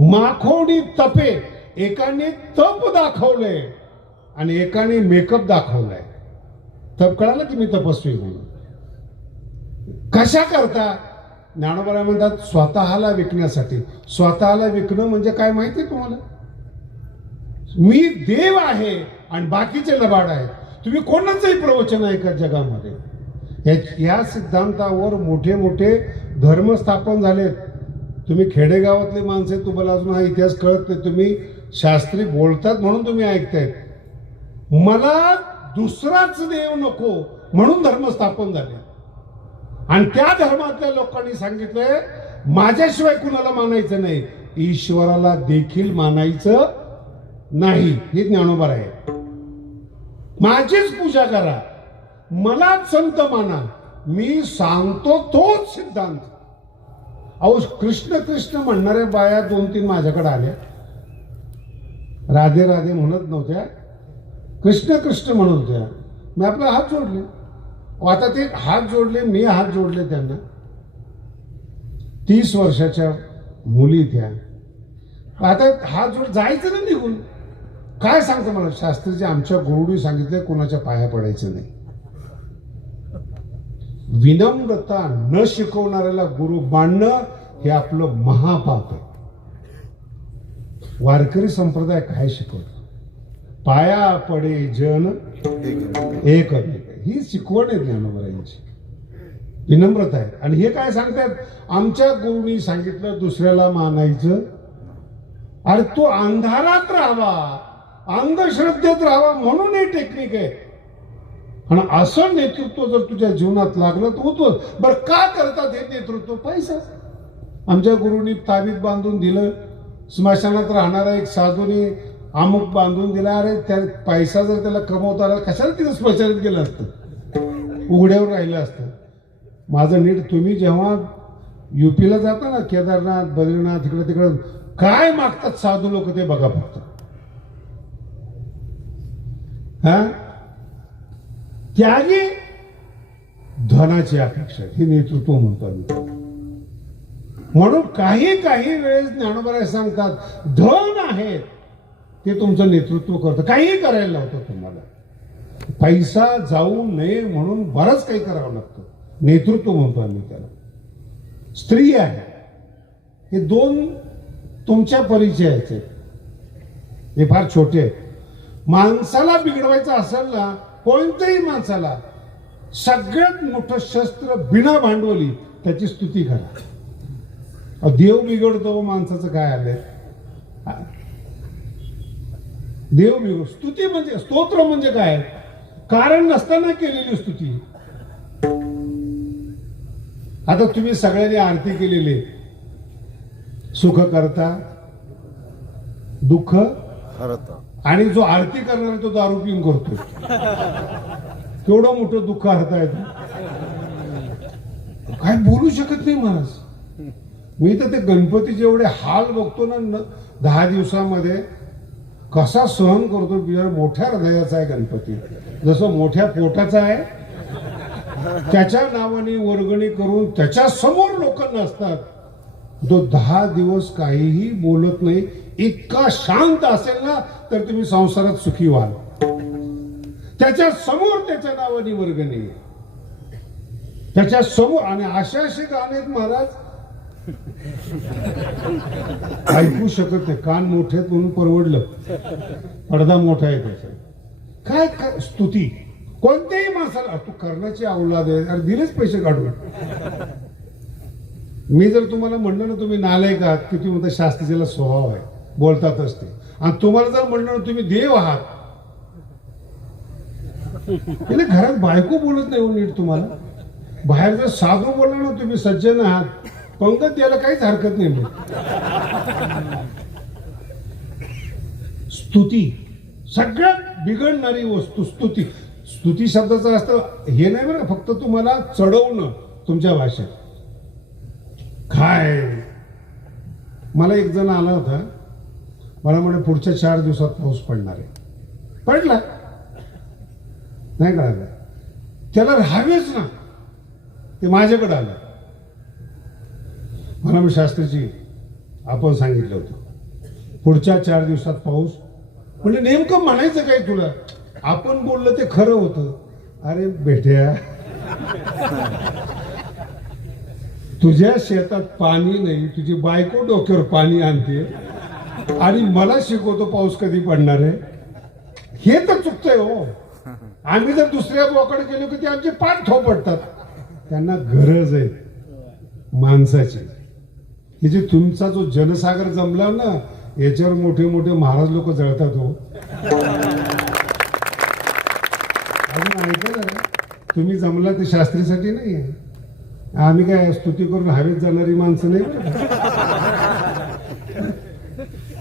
माखोडी तपे, एकाने तप दाखवले आणि एकाने मेकअप दाखवलाय. तप कळालं की मी तपस्वी म्हणून. कशा करता? ज्ञानोबा म्हणतात स्वतःला विकण्यासाठी. स्वतःला विकणं म्हणजे काय माहिती तुम्हाला? मी देव आहे आणि बाकीचे लबाड आहेत. तुम्ही कोणाचंही प्रवचन ऐका जगामध्ये, या सिद्धांतावर मोठे मोठे धर्म स्थापन झालेत. तुम्ही खेडेगावातले माणसे, तुम्हाला अजून हा इतिहास कळत नाही. तुम्ही शास्त्री बोलतात म्हणून तुम्ही ऐकतायत. मला दुसराच देव नको म्हणून धर्म स्थापन झाले. आणि त्या धर्मातल्या लोकांनी सांगितलंय माझ्याशिवाय कुणाला मानायचं नाही, ईश्वराला देखील मानायचं नाही. हे ज्ञानोबा आहे. माझीच पूजा करा, मलाच संत माना, मी सांगतो तोच सिद्धांत. अहो कृष्ण कृष्ण म्हणणाऱ्या बाया 2-3 माझ्याकडे आल्या. राधे राधे म्हणत नव्हत्या, कृष्ण कृष्ण म्हणत होत्या. मी आपला हात जोडले. आता ते हात जोडले, मी हात जोडले त्यांना. 30 वर्षाच्या मुली त्या. आता हात जोड जायचं ना निघून. काय सांगतो मला शास्त्रीचे? आमच्या गुरुनी सांगितले कोणाच्या पाया पडायचं नाही. विनम्रता न शिकवणाऱ्याला गुरु मानणं हे आपलं महापाप आहे. वारकरी संप्रदाय काय शिकवतो? पाया पडे जन एक ही शिकवण आहे ज्ञानोबा यांची. विनम्रता आहे. आणि हे काय सांगतात, आमच्या गुरुनी सांगितलं दुसऱ्याला मानायचं. अरे तू अंधारात राहावा, अंधश्रद्धेत राहावा म्हणून हे टेक्निक आहे. आणि असं नेतृत्व जर तुझ्या जीवनात लागलं तर होतो. बरं का करतात हे नेतृत्व? पैसा. आमच्या गुरुनी ताबीत बांधून दिलं, स्मशानात राहणारा एक साधूने अमुक बांधून दिला. अरे त्या पैसा जर त्याला कमवता आला कशाला तिथं स्मशानात गेलं असतं, उघड्यावर राहिलं असतं. माझं नीट तुम्ही जेव्हा युपीला जाता ना, केदारनाथ बद्रीनाथ इकडे तिकडे काय मागतात साधू लोक ते बघा फक्त. हा त्यागी धनाची अपेक्षा, हे नेतृत्व म्हणतो आम्ही. म्हणून काही काही वेळेस ज्ञानोबा सांगतात धन आहे ते तुमचं नेतृत्व करतं, काही करायला लावतं तुम्हाला. पैसा जाऊ नये म्हणून बरंच काही करावं लागतं. नेतृत्व म्हणतो आम्ही त्याला. स्त्री आहे, हे दोन तुमच्या परिचयाचे, हे फार छोटे आहेत. माणसाला बिघडवायचं असेल ना, कोणत्याही माणसाला, सगळ्यात मोठं शस्त्र बिना भांडवली त्याची स्तुती करा. देव बिघडतो, माणसाचं काय आलंय? देव बिघड. स्तुती म्हणजे, स्तोत्र म्हणजे काय? कारण नसताना केलेली स्तुती. आता तुम्ही सगळ्यांनी आरती केलेली, सुख करता दुःख हरता, आणि जो आरती करणार तो दारू पिऊन करतो. केवढं मोठं दुःख हरता येतं. काय बोलू शकत नाही महाराज. मी तर ते गणपतीचे एवढे हाल बघतो ना 10 दिवसामध्ये, कसा सहन करतो. बिचारा मोठ्या हृदयाचा आहे गणपती, जसं मोठ्या पोटाचा आहे. त्याच्या नावाने वर्गणी करून त्याच्या समोर लोक नसतात. तो 10 दिवस काहीही बोलत नाही. इतका शांत असेल ना तर तुम्ही संसारात सुखी व्हाल. त्याच्या समोर त्याच्या नावाने वर्गणी, त्याच्या समोर. आणि असे गाणे आहेत महाराज, ऐकू शकत नाही. कान मोठे म्हणून परवडलं, पडदा मोठा आहे त्याचा. काय स्तुती कोणत्याही माणसाला. तू कर्णाची औलाद आहे, अरे दिलेच पैसे काढून. मी जर तुम्हाला म्हणलं ना तुम्ही नालायक आहात, की तुम्ही म्हणता शास्त्रीला स्वभाव आहे, बोलतातच ते. आणि तुम्हाला जर म्हणलं ना तुम्ही देव आहात, म्हणजे घरात बायको बोलत नाही हो नीट तुम्हाला. बाहेर जर साधू बोलला ना तुम्ही सज्जन आहात, पंगत याला काहीच हरकत नाही. मग स्तुती सगळ्यात बिघडणारी वस्तू स्तुती. स्तुती शब्दाचा असतं हे नाही बरं फक्त तुम्हाला चढवणं तुमच्या भाषेत. काय मला एक जण आला होता, मला म्हणे पुढच्या 4 दिवसात पाऊस पडणार आहे. पडला नाही कळालं, त्याला राहावेच ना. ते माझ्याकडे आलं, मला मी शास्त्रीची आपण सांगितलं होतं पुढच्या 4 दिवसात पाऊस. म्हणजे नेमकं म्हणायचं काय तुला? आपण बोललं ते खरं होतं. अरे बेट्या, तुझ्या शेतात पाणी नाही, तुझी बायको डोक्यावर पाणी आणते आणि मला शिकवतो पाऊस कधी पडणार आहे. हे तर चुकतंय हो. आम्ही जर दुसऱ्या बोकडे गेलो की ते आमचे पाठ थोपटतात. त्यांना गरज आहे माणसाची. हे जे तुमचा जो जनसागर जमला ना, याच्यावर मोठे मोठे महाराज लोक जळतात हो. अजून ऐका जरा, तुम्ही जमला ते शास्त्रीसाठी नाही आहे. आम्ही काय स्तुती करून हवेत जाणारी माणसं नाही.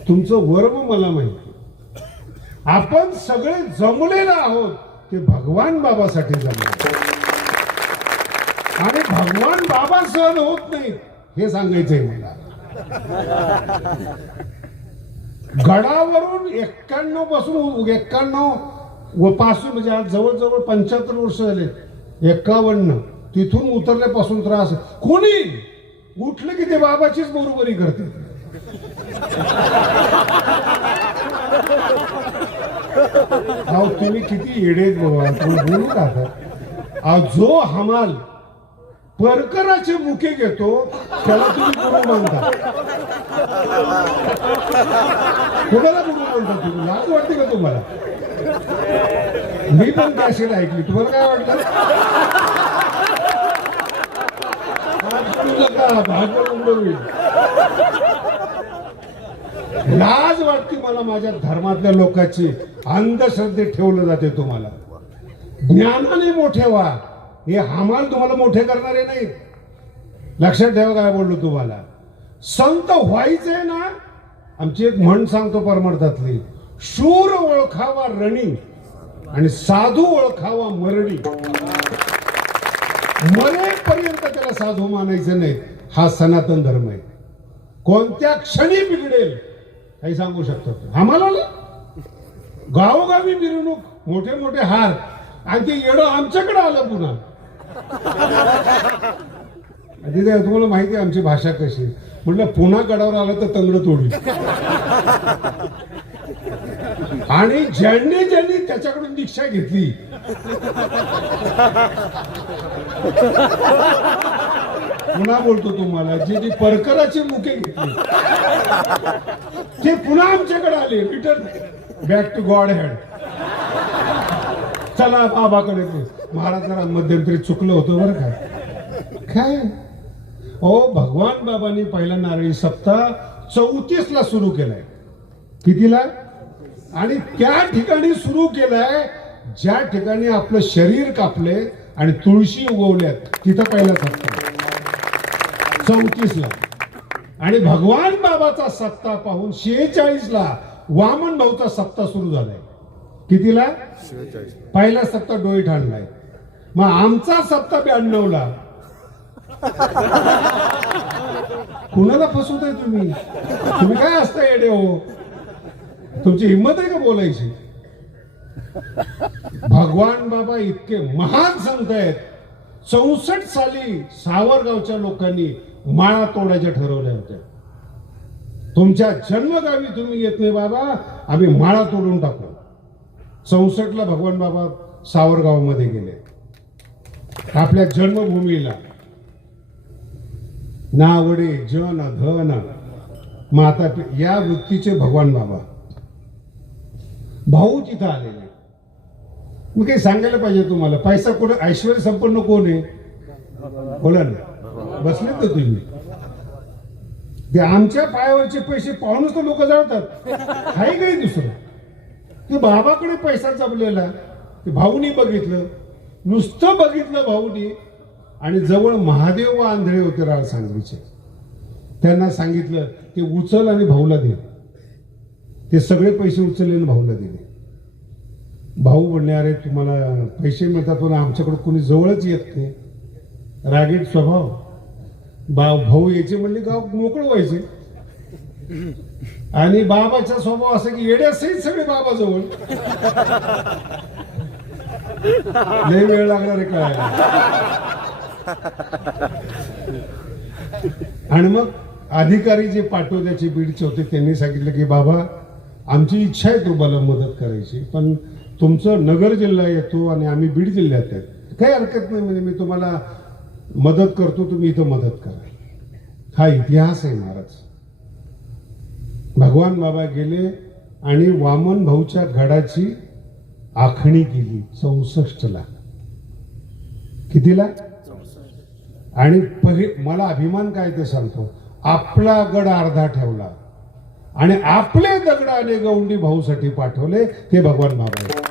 तुमचं वर्म मला माहिती. आपण सगळे जमलेलो आहोत ते भगवान बाबासाठी जमले, आणि भगवान बाबा सहन होत नाही हे सांगायचंय मला. गडावरून 91 पासून म्हणजे आज जवळजवळ 75 वर्ष झाले. 51 तिथून उतरल्यापासून त्रास. कोणी उठलं की ते बाबाचीच बरोबरी करते. अहो तुम्ही किती येडेत बाबा, तुम्ही बोलू राहता. जो हमाल परकराचे मुके घेतो त्याला तुम्ही गुरु मानता. कोणाला गुरु मानता तुम्ही? लाज वाटते का तुम्हाला? मी पण कॅसेट ऐकली, तुम्हाला काय वाटलं? का भाग्य होईल. लाज वाटते मला माझ्या धर्मातल्या लोकांची. अंधश्रद्धेत ठेवलं जाते तुम्हाला. ज्ञानाने मोठे व्हा. हे हमाल तुम्हाला मोठे करणारे नाहीत. लक्षात ठेवा काय बोललो तुम्हाला. संत व्हायचंय ना. आमची एक म्हण सांगतो परमार्थातली. शूर ओळखावा रणी आणि साधू ओळखावा मरणी. मरेपर्यंत त्याला साधू मानायचं नाही. हा सनातन धर्म आहे. कोणत्या क्षणी बिघडेल काही सांगू शकतो. आम्हाला गावोगावी मिरवणूक, मोठे मोठे हार, आणि ते येडं आमच्याकडे आलं पुन्हा. तुम्हाला माहिती आहे आमची भाषा कशी. म्हटलं पुन्हा गडावर आलं तर तंगड तोडली. आणि ज्यांनी ज्यांनी त्याच्याकडून दीक्षा घेतली पुन्हा बोलतो तुम्हाला, जी परकराची मुखे घेतली ते पुन्हा आमच्याकडे आले. Return back to God hand. चला बाबाकडे. महाराज जरा मध्यंतरी चुकलं होतं बरं का. काय ओ भगवान बाबांनी पहिला नारळी सप्ताह 34 ला सुरू केलाय. कितीला? आणि त्या ठिकाणी सुरू केलाय ज्या ठिकाणी आपलं शरीर कापले आणि तुळशी उगवल्यात तिथं पहिला सप्ताह 34 ला. आणि भगवान बाबाचा सप्ताह पाहून 46 ला वामन भाऊचा सप्ताह सुरू झालाय. कितीला? 46. पहिला सप्ताह डोळी ठाणलाय. मग आमचा सप्ताह 92 ला. कुणाला फसवताय तुम्ही? तुम्ही काय असता येडे हो? तुमची हिंमत आहे का बोलायची? भगवान बाबा इतके महान संत आहेत. 64 साली सावरगावच्या लोकांनी माळा तोडायच्या ठरवल्या होत्या. तुमच्या जन्मगावी तुम्ही येत नाही बाबा, आम्ही माळा तोडून टाकू. 64 ला भगवान बाबा सावरगाव मध्ये गेले. आपल्या जन्मभूमीला. नावडे जन धन माता या वृत्तीचे भगवान बाबा. भाऊ तिथं आलेले. मी काही सांगायला पाहिजे तुम्हाला. पैसा कोण? ऐश्वर्य संपन्न कोण आहे? बोला ना. बसले तर तुम्ही. ते आमच्या पायावरचे पैसे पाहूनच तर लोक जाळतात. काही काही दुसरं. ते बाबाकडे पैसा जमलेला. ते भाऊनी बघितलं. नुसतं बघितलं भाऊनी. आणि जवळ महादेव व आंधळे होते राळ सांगलीचे. त्यांना सांगितलं ते उचल आणि भाऊला दे. ते सगळे पैसे उचलले आणि भाऊला दिले. भाऊ म्हणले अरे तुम्हाला पैसे मिळतात पण आमच्याकडे कोणी जवळच येत नाही. रागीट स्वभाव. भाऊ यायचे म्हणले गाव मोकळं व्हायचे. आणि बाबाचा स्वभाव असा की येड्यासहित सगळे बाबा जवळ. लय वेळ लागणार आहे कळायला. आणि मग अधिकारी जे पाटोद्याचे बीडचे होते त्यांनी सांगितलं की बाबा आमची इच्छा आहे तुम्हाला मदत करायची, पण तुमचं नगर जिल्हा येतो आणि आम्ही बीड जिल्ह्यात आहेत. काही हरकत नाही म्हणजे मी तुम्हाला मदत करतो, तुम्ही इथं मदत करा. हा इतिहास आहे महाराज. भगवान बाबा गेले आणि वामन भाऊच्या गडाची आखणी केली 64 ला. कितीला? आणि मला अभिमान काय ते सांगतो. आपला गड अर्धा ठेवला आणि आपले दगडाने गौंडी भाऊसाठी पाठवले. ते भगवान बाबा आहे.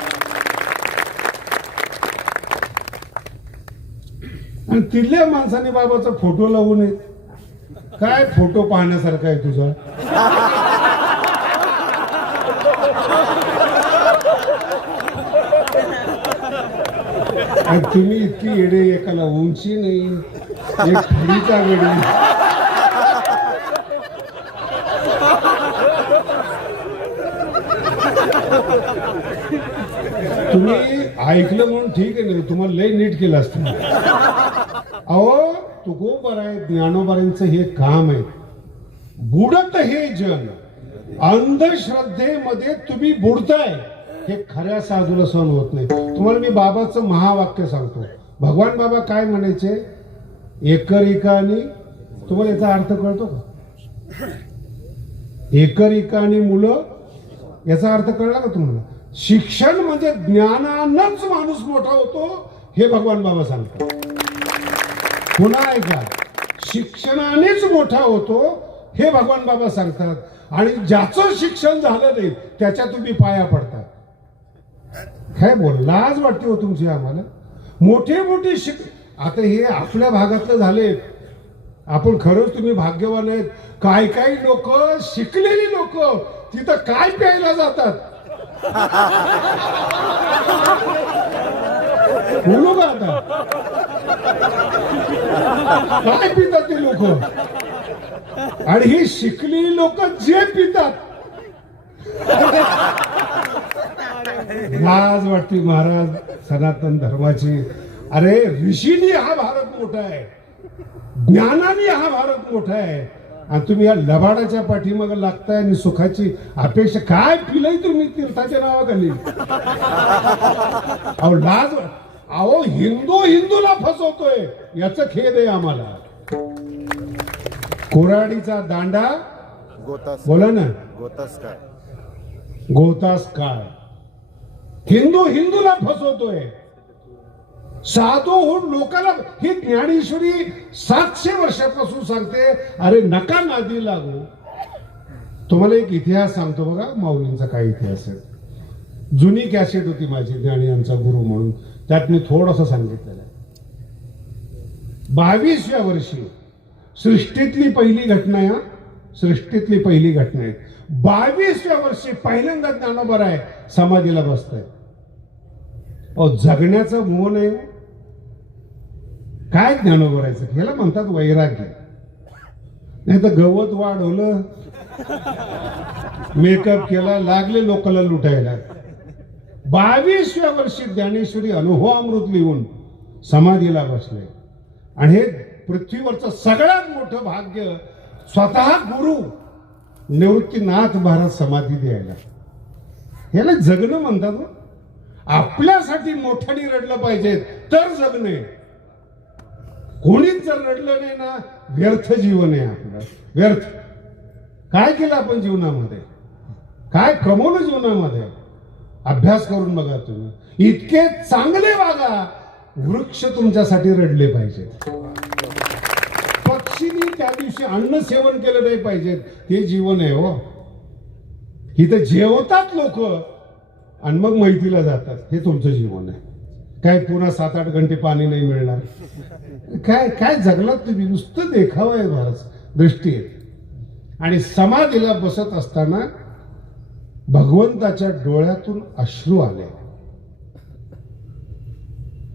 आणि तिथल्या माणसाने बाबाचा फोटो लावू नये. काय फोटो पाहण्यासारखा आहे तुझा? तुम्ही इतकी येडे. एकाला उंची नाही, एक फडीचा वेडी. तुम्ही ऐकलं म्हणून ठीक आहे ना, तुम्हाला लय नीट केलं असतं. अहो तुकोबर आहे ज्ञानोबारांचं हे काम आहे. बुडत हे जन अंधश्रद्धेमध्ये तुम्ही बुडताय हे खऱ्या साधूला सहन होत नाही. तुम्हाला मी बाबाचं महावाक्य सांगतो. भगवान बाबा काय म्हणायचे? एकरिकानी. तुम्हाला याचा अर्थ कळतो का? एकरिकानी मुलं याचा अर्थ कळला का तुम्हाला? शिक्षण म्हणजे ज्ञानानंच माणूस मोठा होतो हे भगवान बाबा सांगतात. पुन्हा ऐका. शिक्षणानेच मोठा होतो हे भगवान बाबा सांगतात. आणि ज्याचं शिक्षण झालं नाही त्याच्या तुम्ही पाया पडतात. काय बोल लाज वाटते हो तुमची आम्हाला. मोठे मोठे आता हे आपल्या भागातलं झाले. आपण खरंच तुम्ही भाग्यवान आहेत. काय काय लोक शिकलेली लोक तिथं काय प्यायला जातात. बोलू का आता काय पितात ते लोक. आणि ही शिकलेली लोक जे पितात लाज वाटते महाराज सनातन धर्माची. अरे ऋषींनी हा भारत मोठा आहे, ज्ञानाने हा भारत मोठा आहे. आणि तुम्ही या लबाडाच्या पाठीमाग लागताय आणि सुखाची अपेक्षा काय पिलंय तुम्ही तीर्थाच्या नावाखाली. अहो लाज. अहो हिंदूला फसवतोय याच खेद आहे आम्हाला. कोराडीचा दांडा बोला ना. गोतास काय हिंदूला फसवतोय. साधू होऊन लोकांना ही ज्ञानेश्वरी 700 वर्षापासून सांगते. अरे नका नादी लागू. तुम्हाला एक इतिहास सांगतो बघा. माऊलींचा काय इतिहास आहे. जुनी कॅसेट होती माझी ज्ञानी यांचा गुरु म्हणून. त्यात मी थोडंसं सांगितलेलं आहे. 22व्या वर्षी सृष्टीतली पहिली घटना आहे. सृष्टीतली पहिली घटना आहे. 22व्या वर्षी पहिल्यांदा ज्ञानोबा आहे समाधीला बसताय. जगण्याचं मोह नाही. काय ज्ञानोबरायचं याला म्हणतात वैराग्य. नाही तर गवत वाढवलं, मेकअप केला, लागले लोकांना लुटायला. 22व्या वर्षी ज्ञानेश्वरी अनुभवामृत लिहून समाधीला बसले. आणि हे पृथ्वीवरचं सगळ्यात मोठं भाग्य स्वतः गुरु निवृत्तीनाथ महाराज समाधी द्यायला. याला जगणं म्हणतात. आपल्यासाठी मोठ्याने रडलं पाहिजे तर जगणे. कोणीच जर रडलं नाही ना व्यर्थ जीवन आहे आपलं. व्यर्थ. काय केलं आपण जीवनामध्ये, काय कमवलं जीवनामध्ये. अभ्यास करून बघा तुम्ही. इतके चांगले वागा. वृक्ष तुमच्यासाठी रडले पाहिजे. पक्षीने त्या दिवशी अन्न सेवन केलं नाही पाहिजे. ते जीवन आहे हो. इथं जेवतात लोक आणि मग मैतीला जातात. हे तुमचं जीवन आहे. काय पुन्हा 7-8 घंटे पाणी नाही मिळणार. काय काय जगलात तुम्ही. नुसतं देखावा आहे भारत दृष्टी आहे. आणि समाधीला बसत असताना भगवंताच्या डोळ्यातून अश्रू आले.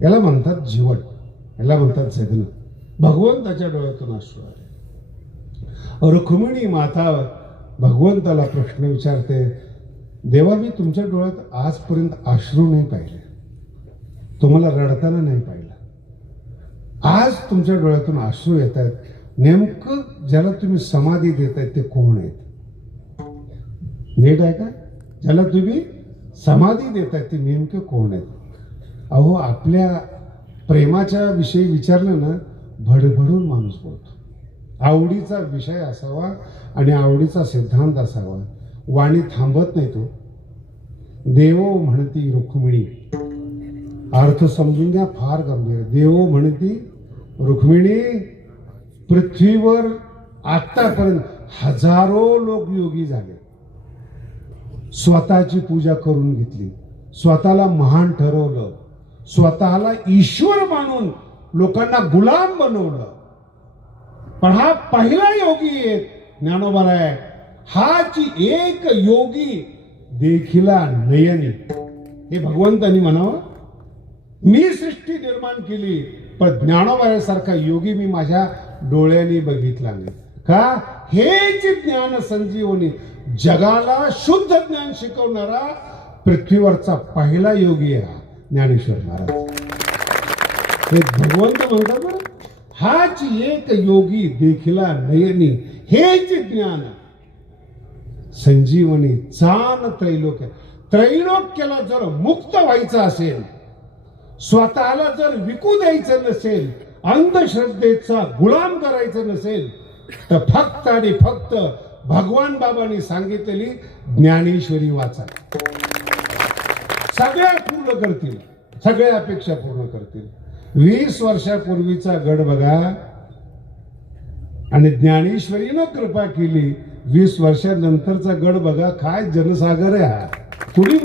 याला म्हणतात जीवन, याला म्हणतात जगणं. भगवंताच्या डोळ्यातून अश्रू आले. रुक्मिणी माता भगवंताला प्रश्न विचारते. देवा मी तुमच्या डोळ्यात आजपर्यंत अश्रू नाही पाहिले, तुम्हाला रडताना नाही पाहिलं. आज तुमच्या डोळ्यातून अश्रू येत आहेत. नेमकं ज्याला तुम्ही समाधी देताय ते कोण आहेत. नीट आहे का. ज्याला तुम्ही समाधी देताय ते नेमके कोण आहेत. अहो आपल्या प्रेमाच्या विषयी विचारलं ना भडभडून माणूस बोलतो. आवडीचा विषय असावा आणि आवडीचा सिद्धांत असावा. वाणी थांबत नाही तो. देवो म्हणती रुक्मिणी. अर्थ समजून घ्या फार गंभीर. देवो म्हणती रुक्मिणी. पृथ्वीवर आतापर्यंत हजारो लोक योगी झाले. स्वतःची पूजा करून घेतली, स्वतःला महान ठरवलं, स्वतःला ईश्वर मानून लोकांना गुलाम बनवलं. पण हा पहिला योगी आहे ज्ञानोबा आहे. हाची एक योगी देखिला नयनी. हे भगवंतानी म्हणावं. मी सृष्टी निर्माण केली पण ज्ञानोबासारखा योगी मी माझ्या डोळ्यांनी बघितला नाही. का. हेच ज्ञान संजीवनी. जगाला शुद्ध ज्ञान शिकवणारा पृथ्वीवरचा पहिला योगी आहे ज्ञानेश्वर महाराज. हे भगवंत म्हणतात ना हाच एक योगी देखिला नयनी. हेच ज्ञान संजीवनी चान त्रैलोक्य. त्रैलोक्याला जर मुक्त व्हायचं असेल, स्वतःला जर विकू द्यायचं नसेल, अंधश्रद्धेचा गुलाम करायचं नसेल तर फक्त आणि फक्त भगवान बाबांनी सांगितलेली ज्ञानेश्वरी वाचा. सगळ्या पूर्ण करतील, सगळ्या अपेक्षा पूर्ण करतील. 20 वर्षापूर्वीचा गड बघा. आणि ज्ञानेश्वरीनं कृपा केली. 20 वर्षानंतरचा गड बघा, काय जनसागर आहे हा. कुणी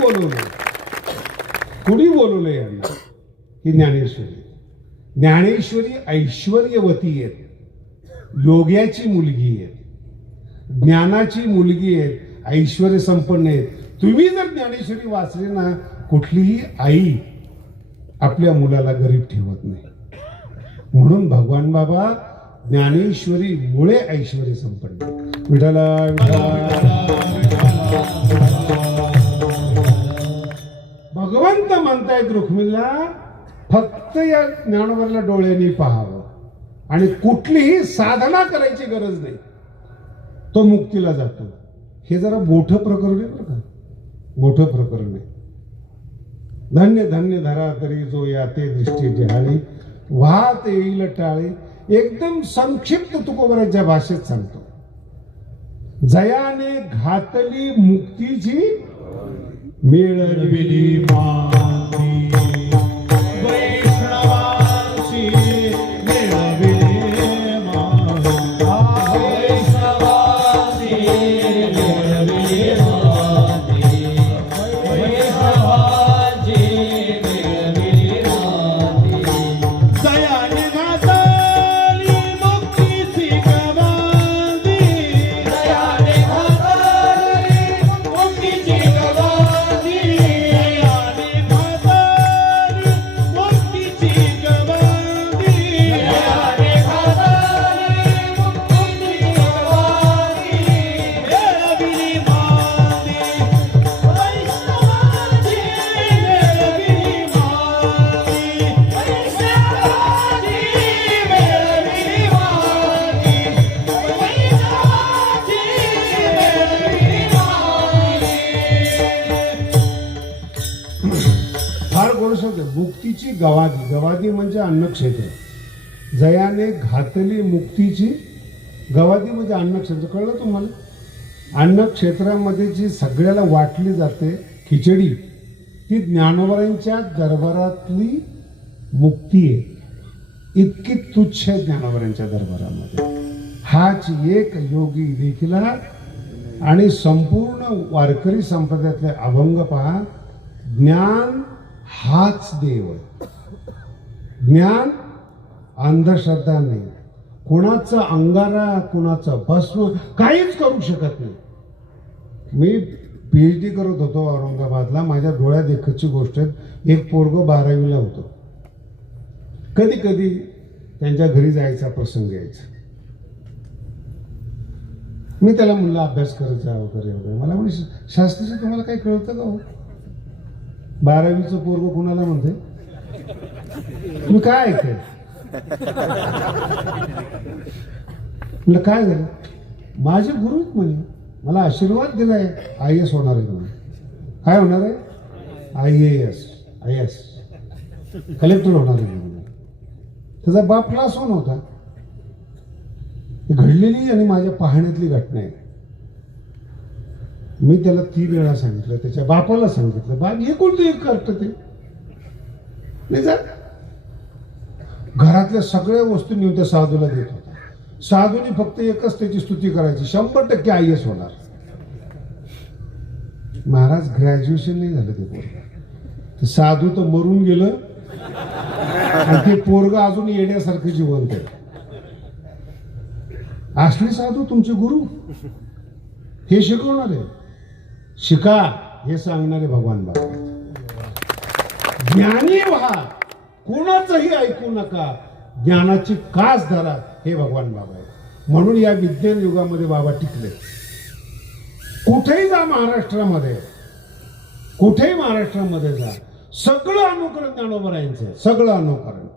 बोलवलं यांना ही ज्ञानेश्वरी ऐश्वर्यवती आहेत, योग्याची मुलगी आहे, ज्ञानाची मुलगी आहे, ऐश्वर्य संपन्न आहेत. तुम्ही जर ज्ञानेश्वरी वाचली ना, कुठलीही आई आपल्या मुलाला गरीब ठेवत नाही. म्हणून भगवान बाबा ज्ञानेश्वरी मुळे ऐश्वर्य संपन्न. विठाला भगवंत म्हणतायत रुक्मिणीला, फक्त या ज्ञानोबाला डोळ्यांनी पाहावं आणि कुठलीही साधना करायची गरज नाही, तो मुक्तीला जातो. हे जरा मोठं प्रकरण आहे बरं का, मोठं प्रकरण आहे. धन्य धन्य धरा तरी जो या ते दृष्टी जिहाळी, वाहत येईल टाळे. एकदम संक्षिप्त तुकोबराच्या भाषेत सांगतो. जयाने घातली मुक्तीची, मिळविली माती. वैष्णवाची मिळविली माती. वैष्णवाची मिळविली माती. वैष्णवाची मिळविली माती. जयाने घातली मुक्तीची गवांधी. जयाने घातली मुक्तीची गवांधी. जयाने घातली मुक्तीची गवांधी. जयाने घातली मुक्तीची गवांधी. मिळविली माती. वैष्णवाची मिळविली माती. वैष्णवाची मिळविली माती. वैष्णवाची मिळविली माती. फार गोड शब्द आहे. मुक्तीची गवादी. गवादी म्हणजे अन्नक्षेत्र. जयाने घातली मुक्तीची गवादी म्हणजे अन्नक्षेत्र. कळलं तुम्हाला? अन्नक्षेत्रामध्ये जी सगळ्याला वाटली जाते खिचडी, ती ज्ञानोबरांच्या दरबारातली मुक्ती आहे. इतकी तुच्छ आहे ज्ञानोबरांच्या दरबारामध्ये. हाच एक योगी देखील आणि संपूर्ण वारकरी संप्रदायातले अभंग पहा. ज्ञान हाच देव आहे. ज्ञान अंधश्रद्धा नाही. कुणाचा अंगारा, कुणाचा भस्म काहीच करू शकत नाही. मी PhD करत होतो औरंगाबादला. माझ्या डोळ्यात देखतची गोष्ट आहे. एक पोरगं 12वीला होतो. कधी कधी त्यांच्या घरी जायचा प्रसंग यायचा. मी त्याला म्हणलं अभ्यास करत जा वगैरे वगैरे. मला म्हणजे शास्त्रीचं तुम्हाला काही कळतं का हो? 12वीचं पोरगं कुणाला म्हणते? मी काय ऐकते? म्हणलं काय झालं? माझे गुरु म्हणे मला आशीर्वाद दिलाय IAS होणार आहे म्हणून. काय होणार आहे? IAS कलेक्टर होणार आहे म्हणून. त्याचा बाप क्लास 1 होता. घडलेली आणि माझ्या पाहण्यातली घटना आहे. मी त्याला 3 वेळा सांगितलं, त्याच्या बापाला सांगितलं, बाप हे कोणतं एक करतं ते नाही जात. घरातल्या सगळ्या वस्तू नेऊन त्या साधूला देत होता. साधूने फक्त एकच त्याची स्तुती करायची, 100% IAS होणार. महाराज ग्रॅज्युएशन नाही झालं ते पोरग. साधू तर मरून गेलं आणि ते पोरग अजून येण्यासारखं जिवंत आहे. असले साधू तुमचे गुरु हे शिकवणार आहे. शिका हे सांगणारे भगवान बाबा. ज्ञानी व्हा, कोणाचंही ऐकू नका, ज्ञानाची कास धरा, हे भगवान बाबा आहे. म्हणून या विज्ञान युगामध्ये बाबा टिकले. कुठेही जा महाराष्ट्रामध्ये, कुठेही महाराष्ट्रामध्ये जा, सगळं अनुकरण ज्ञानोबरायांचं, सगळं अनुकरण.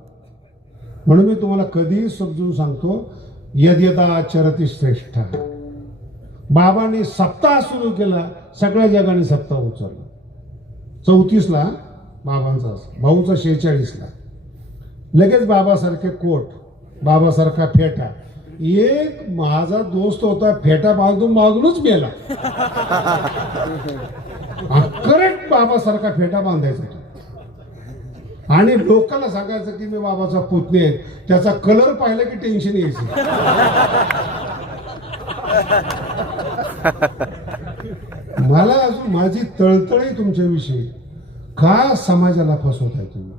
म्हणून मी तुम्हाला कधीही समजून सांगतो, यद्यदा चरती श्रेष्ठ. बाबाने सप्ताह सुरू केला, सगळ्या जगाने सप्ताह उचलला. 34ला बाबांचा, भाऊचा 46ला. लगेच बाबासारखे कोट, बाबासारखा फेटा. एक माझा दोस्त होता, फेटा बांधूनच मेला. करेक्ट बाबासारखा फेटा बांधायचा. आणि लोकांना सांगायचं की मी बाबाचा पुतणी आहे, त्याचा कलर पाहिला की टेन्शन यायचं. मला अजून माझी तळतळ आहे तुमच्याविषयी. का समाजाला फसवताय तुम्ही?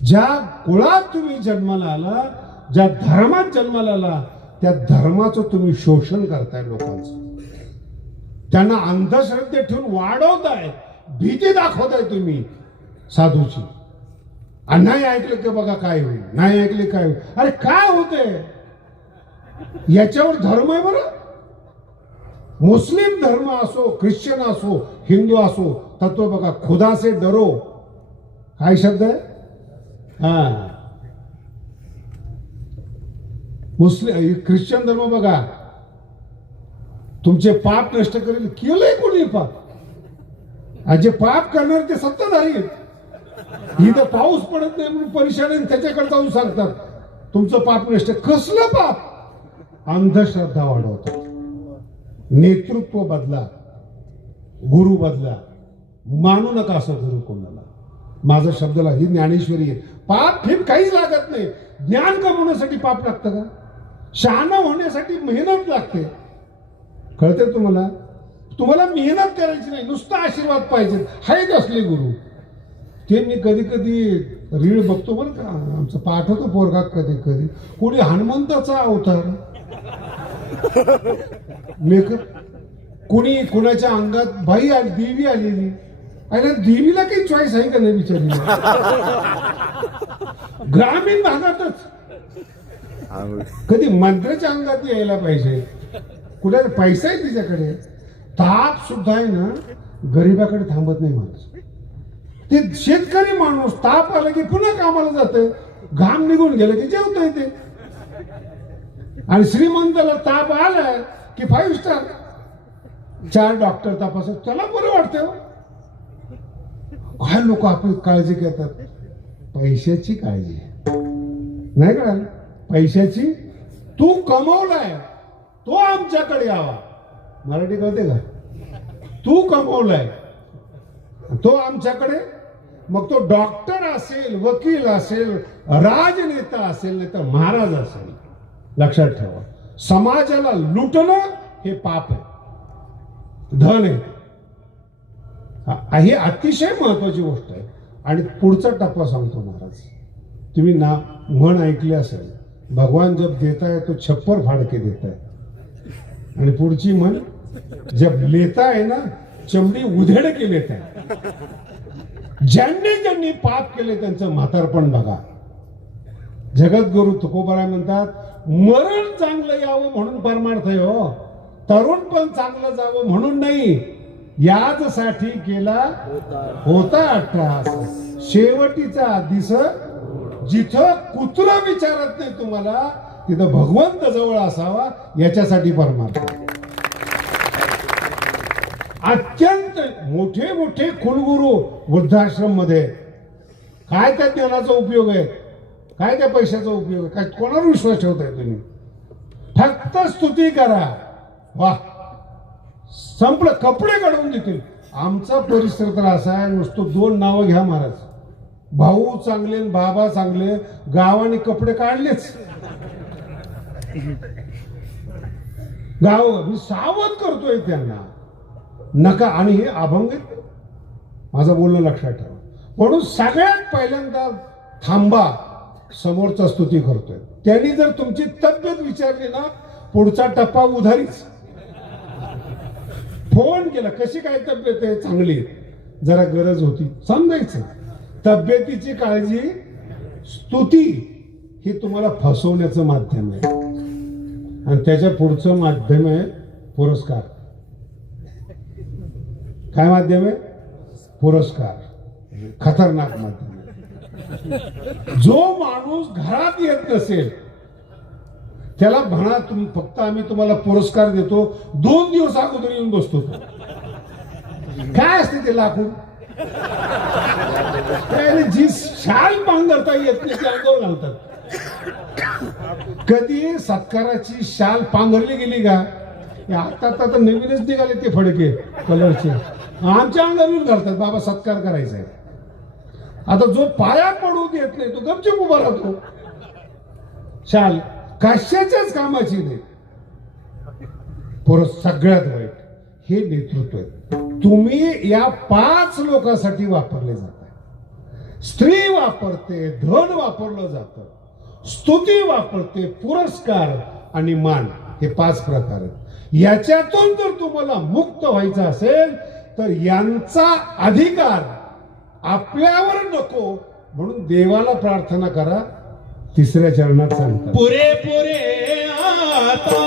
ज्या कुळात तुम्ही जन्माला आला, ज्या धर्मात जन्माला आला, त्या धर्माचं तुम्ही शोषण करताय लोकांचं. त्यांना अंधश्रद्धे ठेवून वाढवताय, भीती दाखवताय तुम्ही साधूची. आणि नाही ऐकलं की बघा काय होईल, नाही ऐकले काय होईल. अरे काय होते याच्यावर धर्म आहे बरं. मुस्लिम धर्म असो, ख्रिश्चन असो, हिंदू असो, तत्व बघा, खुदा से डरो. काय शब्द आहे? हा, मुस्लिम ख्रिश्चन धर्म बघा, तुमचे पाप नष्ट करेल. केलंय कोणी पाप? आज जे पाप करणार ते सत्ताधारी आहेत. इथं पाऊस पडत नाही म्हणून परेशान त्याच्याकडे जाऊन सांगतात तुमचं पाप नष्ट. कसलं पाप? अंधश्रद्धा वाढवतात. नेतृत्व बदला, गुरु बदला. मानू नका असं गुरु कोणाला. माझ्या शब्दाला ही ज्ञानेश्वरी आहे. पाप फिर काहीच लागत नाही. ज्ञान कमवण्यासाठी पाप लागतं का? शहाणा होण्यासाठी मेहनत लागते. कळते तुम्हाला? तुम्हाला मेहनत करायची नाही, नुसता आशीर्वाद पाहिजे. हायच असले गुरु. ते मी कधी कधी रीळ बघतो बरं का. आमचं पाठवतो पोरगा कधी कधी. कोणी हनुमंताचा अवतार, मेकअप, कोणी कोणाच्या अंगात बाई आली, देवी आलेली. आणि देवीला काही चॉईस आहे का नाही बिचारी? ग्रामीण भागातच कधी मंत्र्याच्या अंगात यायला पाहिजे. कुठे पैसा आहे तिच्याकडे. ताप सुद्धा आहे ना, गरीबाकडे थांबत नाही माणूस. ते शेतकरी माणूस ताप आला की पुन्हा कामाला जाते. घाम निघून गेलं की जेवता येते. आणि श्रीमंताला ताप आला की 5 स्टार, 4 डॉक्टर तपासत, त्याला बरं वाटतं. काय लोक आपली काळजी घेतात. पैशाची काळजी नाही कळाल. पैशाची. तू कमवलाय तो आमच्याकडे यावा. मराठी कळते का? तू कमवलाय तो आमच्याकडे. मग तो डॉक्टर असेल, वकील असेल, राजनेता असेल, नाही तर महाराज असेल. लक्षात ठेवा, समाजाला लुटणं हे पाप आहे, धन आहे. ही अतिशय महत्वाची गोष्ट आहे. आणि पुढचा टप्पा सांगतो महाराज. तुम्ही ना म्हण ऐकली असेल, भगवान जब देता है तो छप्पर फाड़के देता है. आणि पुढची म्हण, जब लेता है ना चमडी उधेड के लेता है. ज्यांनी ज्यांनी पाप केले त्यांचं म्हातारपण बघा. जगद्गुरु तुकोबाराय म्हणतात, मरण चांगलं यावं म्हणून परमार्थ आहे हो, तरुण पण चांगलं जावं म्हणून नाही. याचसाठी केला होता अट्टहास, शेवटीचा दिस. जिथं कुत्रा विचारत नाही तुम्हाला, तिथं भगवंत जवळ असावा, याच्यासाठी परमार्थ. अत्यंत मोठे मोठे कुलगुरू वृद्धाश्रम मध्ये. काय त्या ज्ञानाचा उपयोग आहे? काय त्या पैशाचा उपयोग आहे? काय कोणावर विश्वास ठेवताय तुम्ही? फक्त स्तुती करा, वा संपलं. कपडे काढून देतील. आमचा परिसर तर असा आहे, नुसतं 2 नावं घ्या महाराज, भाऊ चांगले, बाबा चांगले, गावाने कपडे काढलेच. गाव मी सावध करतोय त्यांना, नका. आणि हे अभंग माझं बोलणं लक्षात ठेवा. म्हणून सगळ्यात पहिल्यांदा थांबा. समोरचा स्तुती करतोय, त्यांनी जर तुमची तब्येत विचारली ना, पुढचा टप्पा उधारीच. फोन केला, कशी काय तब्येत आहे? चांगली, जरा गरज होती, समजायचं. तब्येतीची काळजी, स्तुती हे तुम्हाला फसवण्याचं माध्यम आहे. आणि त्याच्या पुढचं माध्यम आहे पुरस्कार. काय माध्यम आहे? पुरस्कार. खतरनाक माध्यम आहे. जो माणूस घरात येत नसेल त्याला म्हणा, तुम्ही फक्त आम्ही तुम्हाला पुरस्कार देतो, 2 दिवस अगोदर येऊन बसतो. काय असते ते लाकूड? जी शाल पांघरता येत नाही ती अंगावर घालतात. कधी सत्काराची शाल पांघरली गेली का? आता नवीनच निघाले ते फडके कलरचे, आमच्या अंगावर घालतात. बाबा सत्कार करायचा आहे. आता जो पाया पडू देत नाही तो गपचूप उभा राहतो. शाल कशाच्याच कामाची नाही. परत सगळ्यात वाईट हे नेतृत्व आहे. तुम्ही या 5 लोकांसाठी वापरले जातात. स्त्री वापरते, धन वापरलं जातं, स्तुती वापरते, पुरस्कार आणि मान, हे 5 प्रकार आहेत. याच्यातून जर तुम्हाला मुक्त व्हायचं असेल तर यांचा अधिकार आपल्यावर नको म्हणून देवाला प्रार्थना करा. 3ऱ्या चरणात सांगतात, पुरे पुरे आता,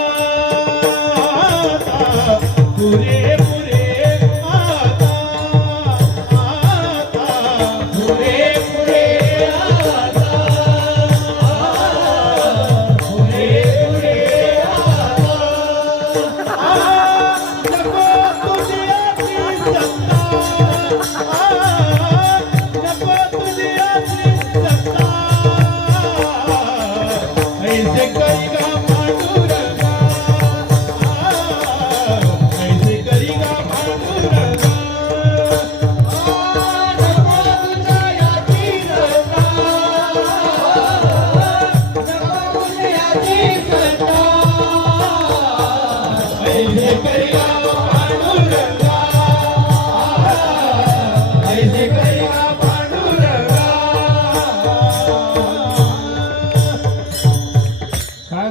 पुरे पुरे आता, पुरे पुरे आता, पुरे पुरे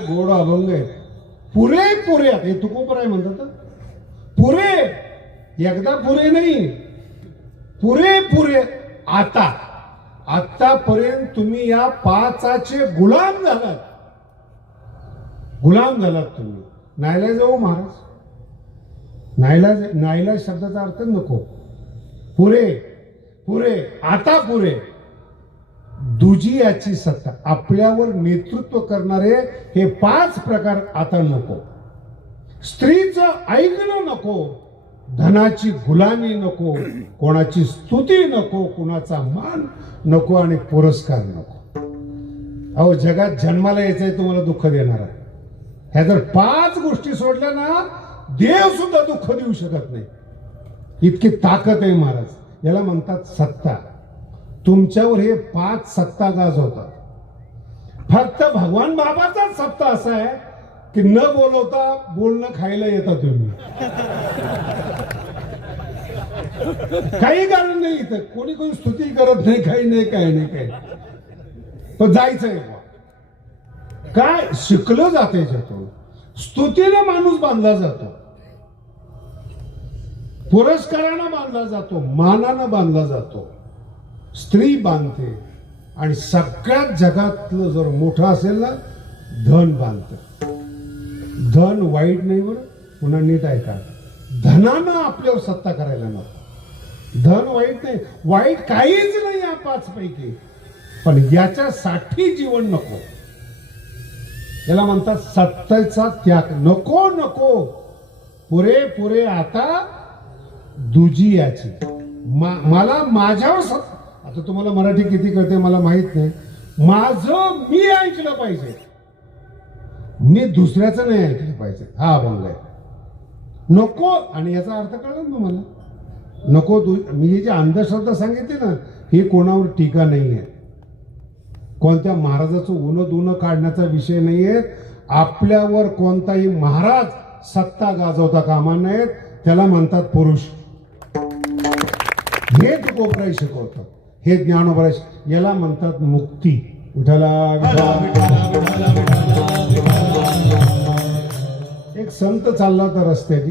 गोड अभंग आहे. पुरे पुरे, हे तुकोबराय म्हणतात. पुरे, एकदा पुरे नाही, पुरे पुरे आता. आतापर्यंत तुम्ही या 5चे गुलाम झालात. गुलाम झालात तुम्ही. नाईलाज जाऊ महाराज, नाईलाज शब्दाचा अर्थ नको. पुरे पुरे आता पुरे. दुजी याची सत्ता, आपल्यावर नेतृत्व करणारे हे 5 प्रकार आता नको. स्त्रीचं ऐकणं नको, धनाची गुलामी नको, कोणाची स्तुती नको, कोणाचा मान नको आणि पुरस्कार नको. अहो जगात जन्माला यायचंय तुम्हाला दुःख देणार आहे. ह्या जर 5 गोष्टी सोडल्या ना, देव सुद्धा दुःख देऊ शकत नाही. इतकी ताकद आहे महाराज. याला म्हणतात सत्ता. तुमच्यावर हे 5 सत्ता गाजवतात. फक्त भगवान बाबाचाच सत्ता असा आहे की न बोलवता बोलणं खायला येता तुम्ही. काही कारण नाही इथं. कोणी कोणी स्तुती करत नाही, काही नाही, काही नाही, काही. पण जायचंय काय, शिकलं जाते याच्यातून. स्तुतीनं माणूस बांधला जातो, पुरस्कारानं बांधला जातो, मानानं बांधला जातो. स्त्री बांधते आणि सगळ्यात जगातलं जर मोठं असेल ना, धन बांधतं. धन वाईट नाही बरं, पुन्हा नीट ऐका. धनानं आपल्यावर सत्ता करायला नको. धन वाईट नाही, वाईट काहीच नाही या 5 पैकी. पण याच्यासाठी जीवन नको. याला म्हणतात सत्तेचा त्याग. नको नको, पुरे पुरे आता. दुजी याची मला माझ्यावर सत्ता. आता तुम्हाला मराठी किती कळते मला माहित नाही. माझं मी ऐकलं पाहिजे, मी दुसऱ्याचं नाही ऐकलं पाहिजे. हा अभंग आहे. नको, आणि याचा अर्थ कळला ना मला. नको, मी हे जे अंधश्रद्धा सांगितली ना, हे कोणावर टीका नाही आहे. कोणत्या महाराजाचं उनं काढण्याचा विषय नाहीये. आपल्यावर कोणताही महाराज सत्ता गाजवता कामा नयेत. त्याला म्हणतात पुरुष. हे तुकोबराय शिकवतं, हे ज्ञानोबराय. याला म्हणतात मुक्ती. विठ्ठला एक संत चालला होता रस्त्याने.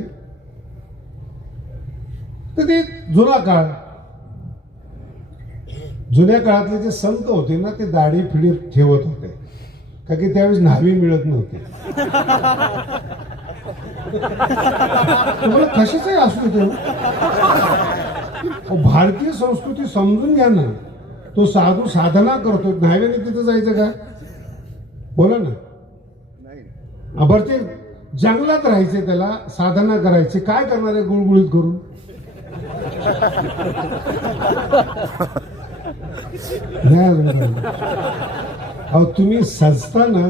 तर ते जुना काळ, जुन्या काळातले जे संत होते ना, ते दाढी फिडी ठेवत होते, का की त्यावेळेस न्हावी मिळत नव्हती. तुम्हाला कशाचंही असू दे, भारतीय संस्कृती समजून घ्या ना. तो साधू साधना करतो, न्हाव्याने तिथं जायचं का? बोला ना. बरं, ते जंगलात राहायचे, त्याला साधना करायची. काय करणार आहे गुळगुळीत करून? अहो तुम्ही सजताना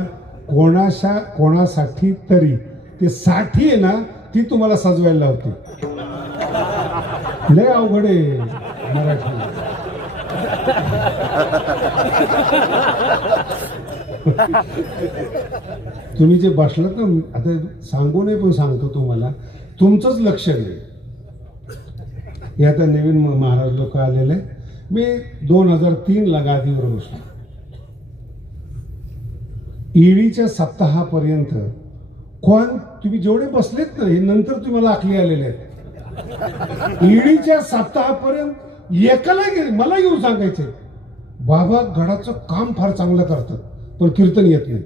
कोणासाठी तरी, ते साठी आहे ना, ती तुम्हाला सजवायला लावते. लय अवघड आहे मराठी. तुम्ही जे बसलात ना, आता सांगू नये पण सांगतो तुम्हाला, तुमचंच लक्ष नाही. हे आता नवीन महाराज लोक आलेले. मी 2003 ला गादीवर बसलो. ईडीच्या सप्ताहापर्यंत कोण तुम्ही जेवढे बसलेत ना, हे नंतर तुम्हाला आखली आलेले आहेत. ईडीच्या सप्ताहापर्यंत एकाला गेले मला येऊन सांगायचे, बाबा गडाचं काम फार चांगलं करतात पण कीर्तन येत नाही.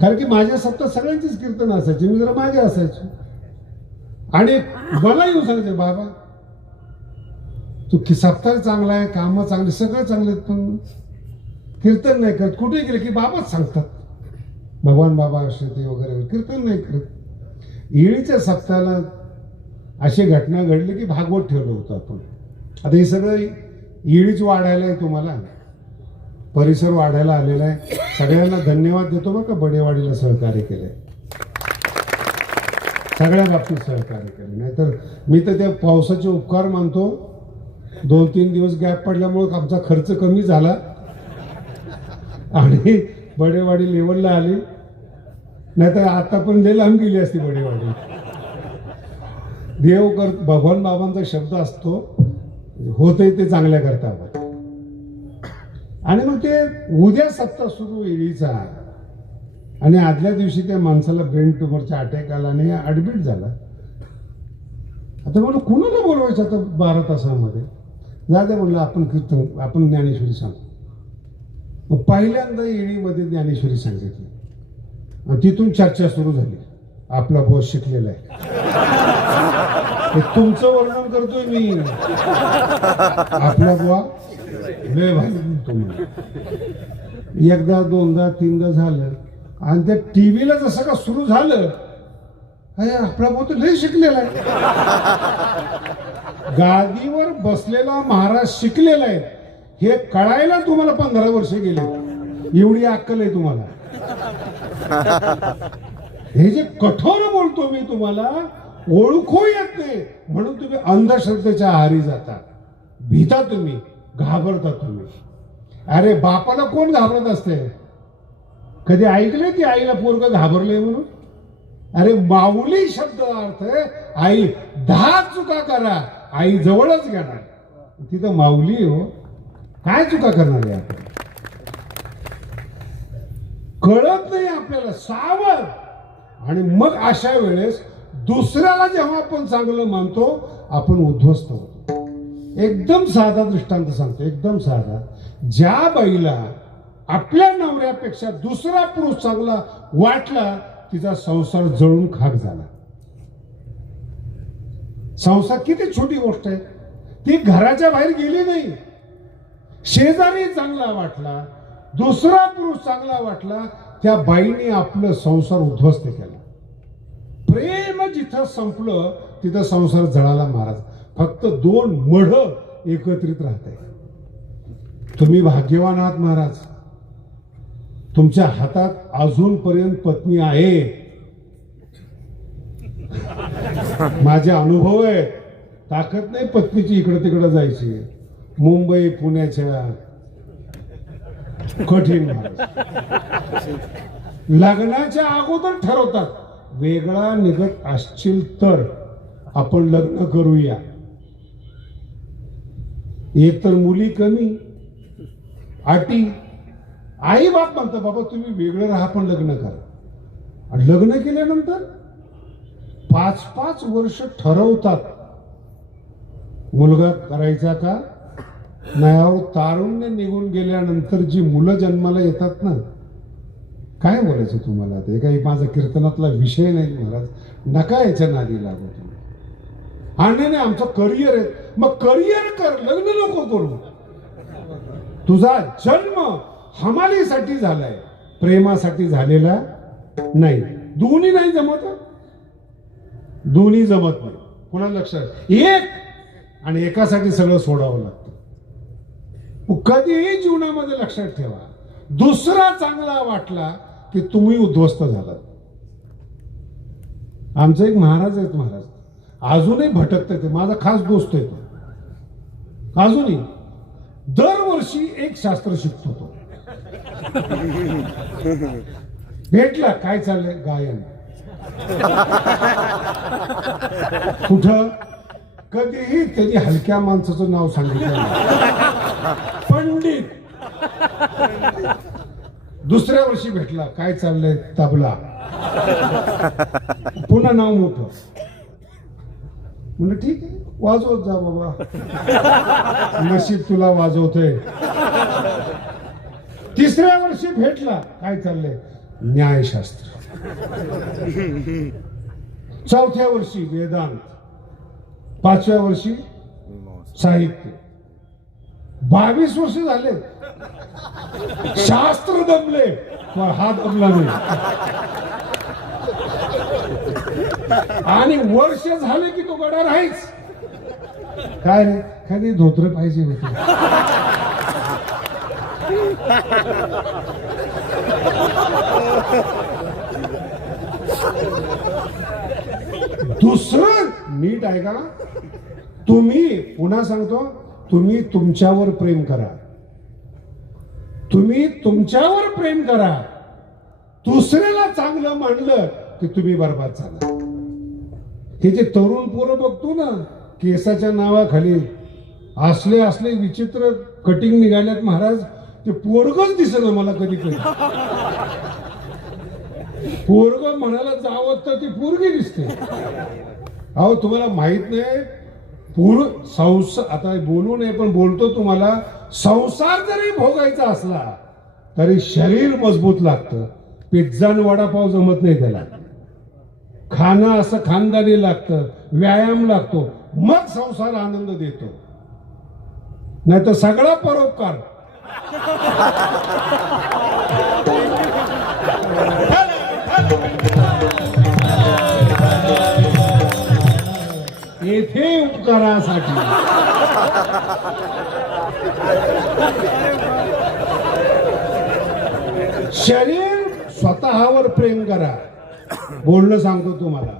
कारण की माझ्या सप्ताह सगळ्यांचीच कीर्तन असायची, मी जरा मागे असायचो. आणि मला येऊन सांगायचे, बाबा तू सप्ताह चांगला आहे, काम चांगली, सगळं चांगले आहेत, पण कीर्तन नाही करत. कुठे गेले की बाबाच सांगतात, भगवान बाबा असे ते वगैरे, कीर्तन नाही करत. ईळीच्या सप्ताहाला अशी घटना घडली की भागवत ठेवलं होतं आपण. आता हे सगळं ईळीच वाढायला आहे, तुम्हाला परिसर वाढायला आलेला आहे. सगळ्यांना धन्यवाद देतो बरं का, बडेवाडीला सहकार्य केलंय, सगळ्या बाबतीत सहकार्य केलं. नाहीतर मी तर त्या पावसाचे उपकार मानतो. 2-3 दिवस गॅप पडल्यामुळे आमचा खर्च कमी झाला आणि बडेवाडी लेवलला आली, नाहीतर आता पण लय लांब गेली असती बडेवाडी. देव कर, भगवान बाबांचा शब्द असतो, होतंय ते चांगल्या करता आपण. आणि मग ते उद्या सप्ताह सुरू ईळीचा, आणि आदल्या दिवशी त्या माणसाला ब्रेन ट्युमरचा अटॅक आला आणि ऍडमिट झाला. आता म्हणलं कुणाला बोलवायचं आता 12 तासामध्ये, जाऊ म्हणलं आपण कीर्तन, आपण ज्ञानेश्वरी सांगू. मग पहिल्यांदा ईळीमध्ये ज्ञानेश्वरी सांगितली आणि तिथून चर्चा सुरू झाली. आपला बॉस शिकलेला आहे, हे तुमचं वर्णन करतोय मी. आपला बुवा लय भारी म्हणतो. एकदा 2दा 3दा झालं आणि त्या टीव्हीला जसं का सुरू झालं, अरे आपला बुवा तर लय शिकलेला आहे. गादीवर बसलेला महाराज शिकलेला आहे हे कळायला तुम्हाला 15 वर्ष गेले. एवढी अक्कल आहे तुम्हाला. हे जे कठोर बोलतो मी तुम्हाला, ओळखू येत नाही म्हणून तुम्ही अंधश्रद्धेच्या आहारी जाता, भीता तुम्ही, घाबरता तुम्ही. अरे बापाला कोण घाबरत असते? कधी ऐकले की आईला पोरग घाबरले म्हणून? अरे माऊली शब्द अर्थ आहे आई. 10 चुका करा, आई जवळच घेणार. तिथं माऊली हो, काय चुका करणार आहे आपण? कळत नाही आपल्याला, सावध. आणि मग अशा वेळेस दुसऱ्याला जेव्हा आपण चांगलं मानतो, आपण उद्ध्वस्त होतो. एकदम साधा दृष्टांत सांगतो, एकदम साधा. ज्या बाईला आपल्या नवऱ्यापेक्षा दुसरा पुरुष चांगला वाटला, तिचा संसार जळून खाक झाला. संसार किती छोटी गोष्ट आहे. ती घराच्या बाहेर गेली नाही, शेजारी चांगला वाटला, दुसरा पुरुष चांगला वाटला, त्या बाईने आपलं संसार उद्ध्वस्त केला. प्रेम जिथं संपलं तिथं संसार जळाला महाराज. फक्त 2 मढ एकत्रित राहत आहे. तुम्ही भाग्यवान आहात महाराज, तुमच्या हातात अजूनपर्यंत पत्नी आहे. माझे अनुभव आहे, ताकद नाही पत्नीची इकडे तिकडे जायची. मुंबई पुण्याच्या कठीण महाराज. लग्नाच्या अगोदर ठरवतात, वेगळा निघत असशील तर आपण लग्न करूया. एक तर मुली कमी, अटी. आई बाप म्हणतात बाबा तुम्ही वेगळं राहा पण लग्न करा. आणि लग्न केल्यानंतर 5-5 वर्ष ठरवतात मुलगा करायचा का नाही. तारुण्य निघून गेल्यानंतर जी मुलं जन्माला येतात ना, काय बोलायचं तुम्हाला? ते काही माझा कीर्तनातला विषय नाही महाराज, नका याच्या नादी लागू तुम्ही. आणि नाही आमचं करिअर आहे, मग करिअर कर, लग्न नको करू. तुझा जन्म हमालीसाठी झालाय, प्रेमासाठी झालेला नाही. दोन्ही नाही जमत, दोन्ही जमत नाही. पुन्हा लक्षात, एक आणि एकासाठी सगळं सोडावं लागतं. कधीही जीवनामध्ये लक्षात ठेवा, दुसरा चांगला वाटला की तुम्ही उद्ध्वस्त झालात. आमचे एक महाराज आहेत, महाराज अजूनही भटकतात. ते माझा खास दोस्त आहे तो, अजूनही. दरवर्षी एक शास्त्र शिकतो तो. भेटला काय चाललंय गायन. कुठं कधीही त्याची हलक्या माणसाचं नाव सांगितलं नाही. पंडित. दुसऱ्या वर्षी भेटला काय चाललंय तबला. पुन्हा नाव मोठं. म्हणजे ठीक आहे वाजवत जा बाबा, नशीब तुला वाजवतोय. तिसऱ्या वर्षी भेटला काय चाललंय न्यायशास्त्र. चौथ्या वर्षी वेदांत. पाचव्या वर्षी साहित्य. 22 वर्ष झाले शास्त्र दमले पण हा दमला नाही. आणि वर्ष झाले की तो गडा राहीच. काय रे कधी धोत्र पाहिजे होते. दुसरं नीट आहे का. तुम्ही पुन्हा सांगतो, तुम्ही तुमच्यावर प्रेम करा. तुम्ही तुमच्यावर प्रेम करा. दुसऱ्याला चांगलं मानलं की तुम्ही बरबाद झाला. हे जे तरुण पोरं बघतो ना केसाच्या नावाखाली असले असले विचित्र कटिंग निघाल्यात महाराज. ते पोरगच दिसत मला कधी कधी. पोरग म्हणाला जावं तर ती पोरगी दिसते. अहो तुम्हाला माहित नाही संसार आता बोलू नये पण बोलतो तुम्हाला. संसार जरी भोगायचा असला तरी शरीर मजबूत लागतं. पिझ्झा आणि वडापाव जमत नाही त्याला. खाणं असं खानदानी लागतं, व्यायाम लागतो, मग संसार आनंद देतो. नाही तर सगळा परोपकार. येथे उपकारासाठी. शरीर स्वतःवर प्रेम करा. बोलणं सांगतो तुम्हाला.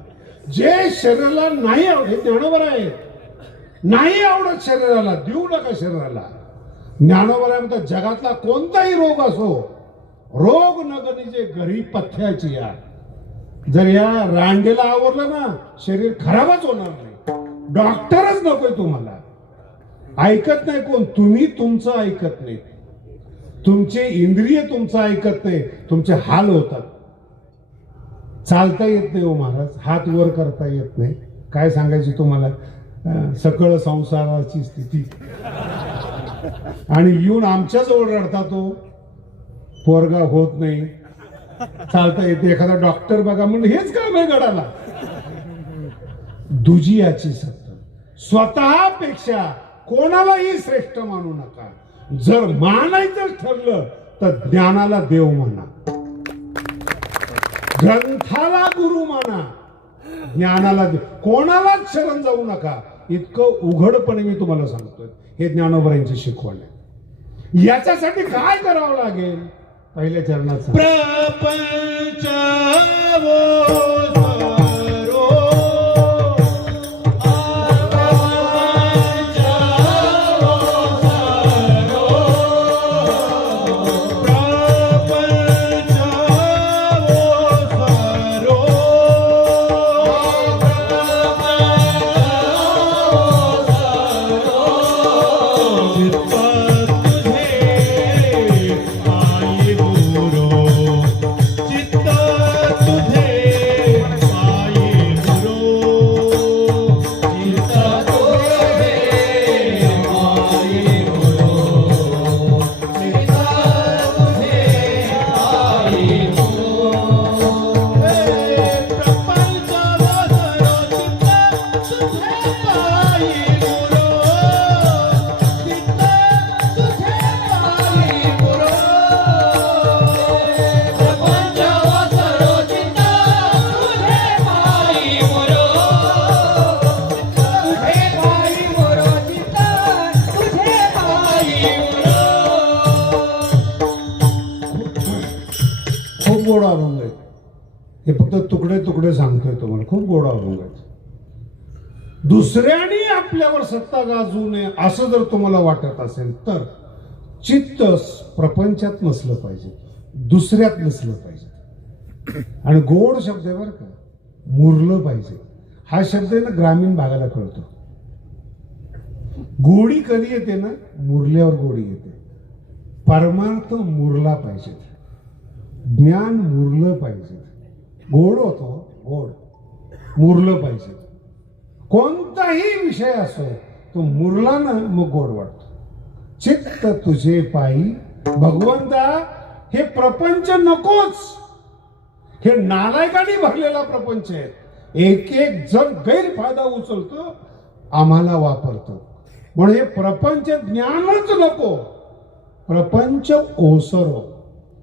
जे शरीराला नाही आवडत ज्ञानोबर आहे. नाही आवडत शरीराला देऊ नका शरीराला. ज्ञानोबर आहे म्हणतात जगातला कोणताही रोग असो, रोग न गणिजे घरी पथ्याची या. जर या रांडेला आवरलं ना शरीर खराबच होणार नाही. डॉक्टरच नकोय तुम्हाला. ऐकत नाही कोण. तुम्ही तुमचं ऐकत नाही. तुमचे इंद्रिय तुमचं ऐकत नाही. तुमचे हाल होतात. चालता येत नाही हो महाराज. हात वर करता येत नाही. काय सांगायची तुम्हाला सकळ संसाराची स्थिती. आणि येऊन आमच्या जवळ रडता तो पोरगा होत नाही, चालता येते. एखादा डॉक्टर बघा म्हणून हेच काम आहे गडाला. दुजियाची सत्ता. स्वतःपेक्षा कोणालाही श्रेष्ठ मानू नका. जर मानायचं ठरलं तर ज्ञानाला देव माना, ग्रंथाला गुरु माना, ज्ञानाला देव. कोणालाच शरण जाऊ नका. इतकं उघडपणे मी तुम्हाला सांगतोय. हे ज्ञानोबरांची शिकवण आहे. याच्यासाठी काय करावं लागेल. पहिल्या चरणात प्रपंच गोड अभंग आहेत. हे फक्त तुकडे तुकडे सांगतोय तुम्हाला. खूप गोड अभंग आहेत. दुसऱ्याने आपल्यावर सत्ता गाजवू नये असं जर तुम्हाला वाटत असेल तर चित्त प्रपंचात नसलं पाहिजे, दुसऱ्यात नसलं पाहिजे. आणि गोड शब्द आहे बरं का, मुरलं पाहिजे. हा शब्द आहे ना ग्रामीण भागाला कळतो. गोडी कधी येते ना, मुरल्यावर गोडी येते. परमार्थ मुरला पाहिजे, ज्ञान मुरलं पाहिजे, गोड होतो, गोड मुरलं पाहिजे. कोणताही विषय असो तो मुरला ना मग गोड वाटतो. चित्त तुझे पायी भगवंता, हे प्रपंच नकोच. हे नालायकाने भरलेला प्रपंच आहे. एक एक जण गैरफायदा उचलतो, आम्हाला वापरतो. म्हणून हे प्रपंच ज्ञानच नको, प्रपंच ओसरो.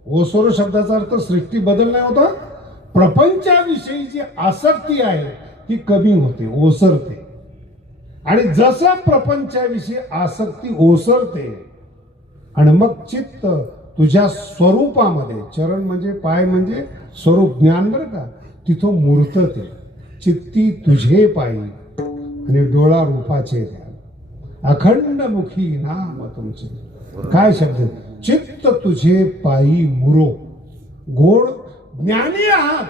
ओसरो शब्दाचा अर्थ सृष्टी बदल नाही होता. प्रपंचाविषयी जी आसक्ती आहे ती कमी होते, ओसरते. आणि जसं प्रपंचाविषयी आसक्ती ओसरते आणि मग चित्त तुझ्या स्वरूपामध्ये, चरण म्हणजे पाय म्हणजे स्वरूप ज्ञान बरं का, तिथं मूर्त ते. चित्ती तुझे पायी आणि डोळा रूपाचे द्या, अखंड मुखी नाम तुमचे. काय शब्द, चित्त तुझे पायी मुरो. गोड ज्ञानी आहात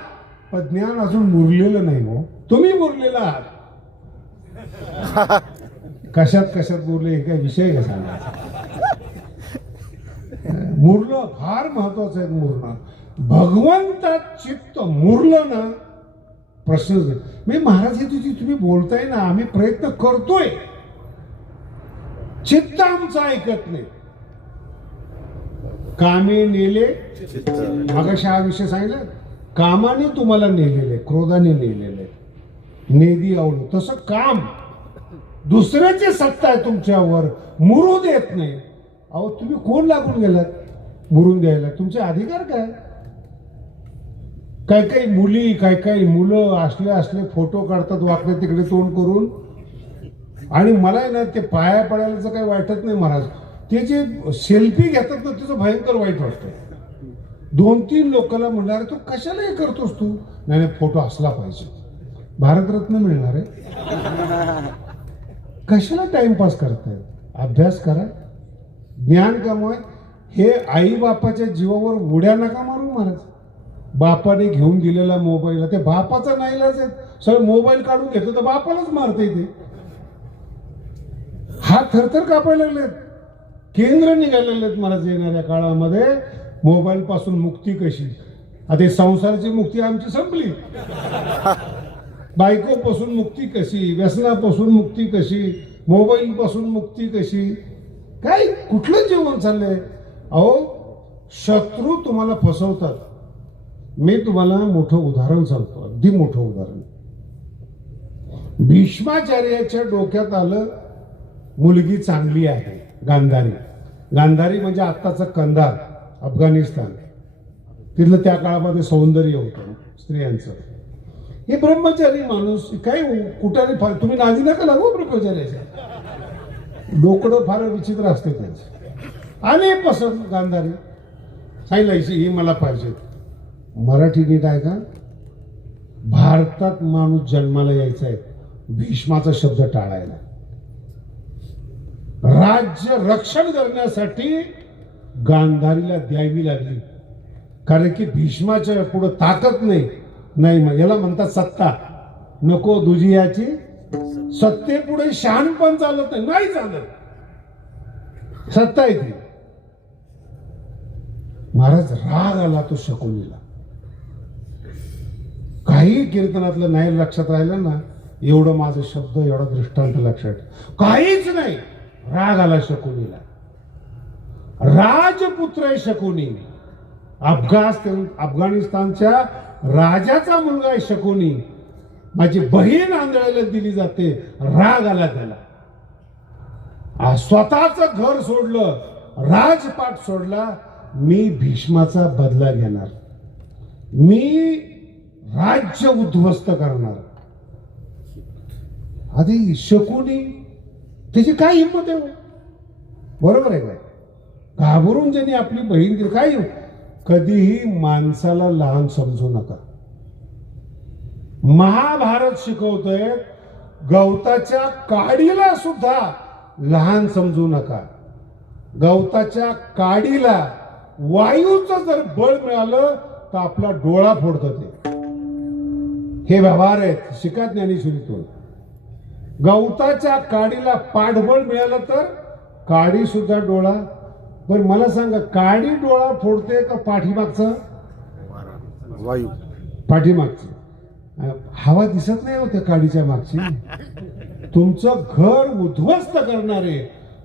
पण ज्ञान अजून मुरलेलं नाही हो. तुम्ही मुरलेला आहात. कशात कशात मुरले हे काय विषय का सांगायचा. मुरलं फार महत्वाचं आहे. मुरणं भगवंतात चित्त मुरलं ना प्रश्नच नाही. मी महाराज हे तुम्ही बोलताय ना, आम्ही प्रयत्न करतोय, चित्त आमचं ऐकत नाही. कामे नेले, मगाशी हा विषय सांगितला, कामाने तुम्हाला नेलेले, क्रोधाने नेलेले, नेदी आवडू. तसं काम दुसऱ्याची सत्ता आहे तुमच्यावर, मुरू देत नाही. अहो तुम्ही कोण लागून गेलात मुरून द्यायला? तुमचे अधिकार काय? काही काही मुली, काही काही मुलं असले फोटो काढतात वाकडे तिकडे तोंड करून. आणि मला आहे ना ते पाया पडायला काही वाटत नाही महाराज. ते जे सेल्फी घेतात ना त्याचं भयंकर वाईट वाटतं. 2-3 लोकांना म्हणणार तू कशाला हे करतोस तू? नाही फोटो असला पाहिजे, भारतरत्न मिळणार आहे. कशाला टाइमपास करताय? अभ्यास करा, ज्ञान कमवाय. हे आई बापाच्या जीवावर उड्या नका मारू महाराज. बापाने घेऊन दिलेला मोबाईल, ते बापाचा नाईलाज आहे. सगळं मोबाईल काढून घेतो तर बापालाच मारते ते. हात थरथर कापायला लागलेत. केंद्र निघालेले आहेत महाराज येणाऱ्या काळामध्ये. मोबाईल पासून मुक्ती कशी? आता संसाराची मुक्ती आमची संपली. बायकोपासून मुक्ती कशी? व्यसनापासून मुक्ती कशी? मोबाईल पासून मुक्ती कशी? काय कुठलं जीवन चाललंय? अहो शत्रू तुम्हाला फसवतात. मी तुम्हाला मोठं उदाहरण सांगतो, अगदी मोठं उदाहरण. भीष्माचार्याच्या डोक्यात आलं मुलगी चांगली आहे, गांधारी. गांधारी म्हणजे आत्ताचं कंधार, अफगाणिस्तान. तिथलं त्या काळामध्ये सौंदर्य होतं स्त्रियांचं. हे ब्रह्मचारी माणूस काय कुठाने तुम्ही नादी नका लागू ब्रह्मचार्याच्या. डोकडं फार विचित्र असते त्यांचं. आणि पसंत गांधारी सांगितलं ही मला पाहिजे. मराठी नीट आहे का? भारतात माणूस जन्माला यायचा आहे भीष्माचा शब्द टाळायला. राज्य रक्षण करण्यासाठी गांधारीला द्यावी लागली. कारण की भीष्माच्या पुढे ताकद नाही. मग याला म्हणतात सत्ता. नको दुजियाची सत्तेपुढे शहाणपण चालत नाही चालत. सत्ता येते. महाराज राग आला तो शकुनीला. काही कीर्तनातलं नाही लक्षात राहिलं ना, एवढं माझं शब्द एवढा दृष्टांत लक्षात, काहीच नाही. राग आला शकुनीला. राजपुत्र आहे शकुनी. अफगाणिस्तानच्या राजाचा मुलगा आहे शकुनी. माझी बहीण आंधळायला दिली जाते. राग आला त्याला. स्वतःच घर सोडलं, राजपाट सोडला. मी भीष्माचा बदला घेणार, मी राज्य उद्ध्वस्त करणार. आधी शकुनी त्याची काय हिंमत आहे? बरोबर आहे काय? घाबरून ज्यांनी आपली बहीण दिली. काय कधीही माणसाला लहान समजू नका. महाभारत शिकवतोय गवताच्या काडीला सुद्धा लहान समजू नका. गवताच्या काडीला वायूचं जर बळ मिळालं तर आपला डोळा फोडतं ते. हे व्यवहार आहेत, शिका ज्ञानेश्वरीतून. गवताच्या काडीला पाठबळ मिळालं तर काडी सुद्धा डोळा. पण मला सांगा, काडी डोळा फोडते का पाठीमागचं? वायू. पाठीमागचं. हवा दिसत नाही होत्या काडीच्या मागची. तुमचं घर उद्ध्वस्त करणारे,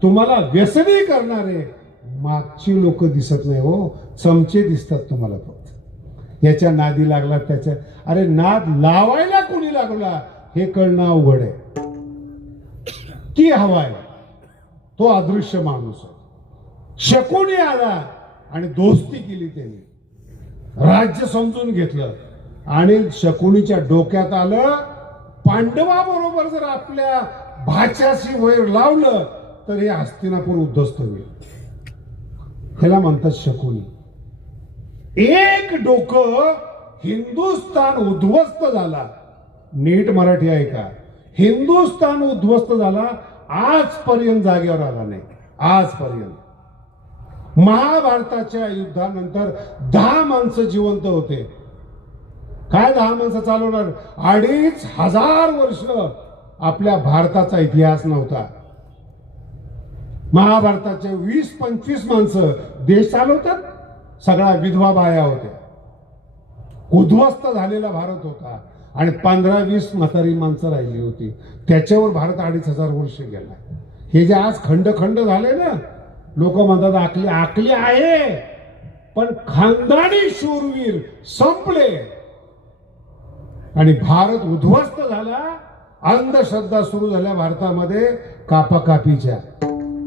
तुम्हाला व्यसनी करणारे मागची लोक दिसत नाही हो, चमचे दिसतात तुम्हाला फक्त. याच्या नादी लागला त्याच्या. अरे नाद लावायला कोणी लागला हे कळणं अवघड आहे. ती हवा आहे, तो अदृश्य माणूस आहे. शकुनी आला आणि दोस्ती केली त्यांनी, राज्य समजून घेतलं आणि शकुनीच्या डोक्यात आलं, पांडवाबरोबर जर आपल्या भाच्याशी वैर लावलं तर हे हस्तिनापूर उद्ध्वस्त होईल. ह्याला म्हणतात शकुनी. एक डोकं हिंदुस्थान उद्ध्वस्त झाला. नीट मराठी आहे का? हिंदुस्थान उद्ध्वस्त झाला, आजपर्यंत जागेवर आला नाही. आजपर्यंत महाभारताच्या युद्धानंतर 10 माणसं जिवंत होते. काय 10 माणसं चालवणार? 2500 वर्ष आपल्या भारताचा इतिहास नव्हता. महाभारताचे 20-25 माणसं देश चालवतात. सगळ्या विधवा बाया होत्या. उद्ध्वस्त झालेला भारत होता आणि 15-20 म्हातारी माणसं राहिली होती. त्याच्यावर भारत 2500 वर्ष गेला. हे जे आज खंड खंड झाले ना, लोक म्हणतात आकली आकली आहे, पण खानदानी शूरवीर संपले आणि भारत उद्ध्वस्त झाला. अंधश्रद्धा सुरू झाल्या भारतामध्ये, कापाकापीच्या.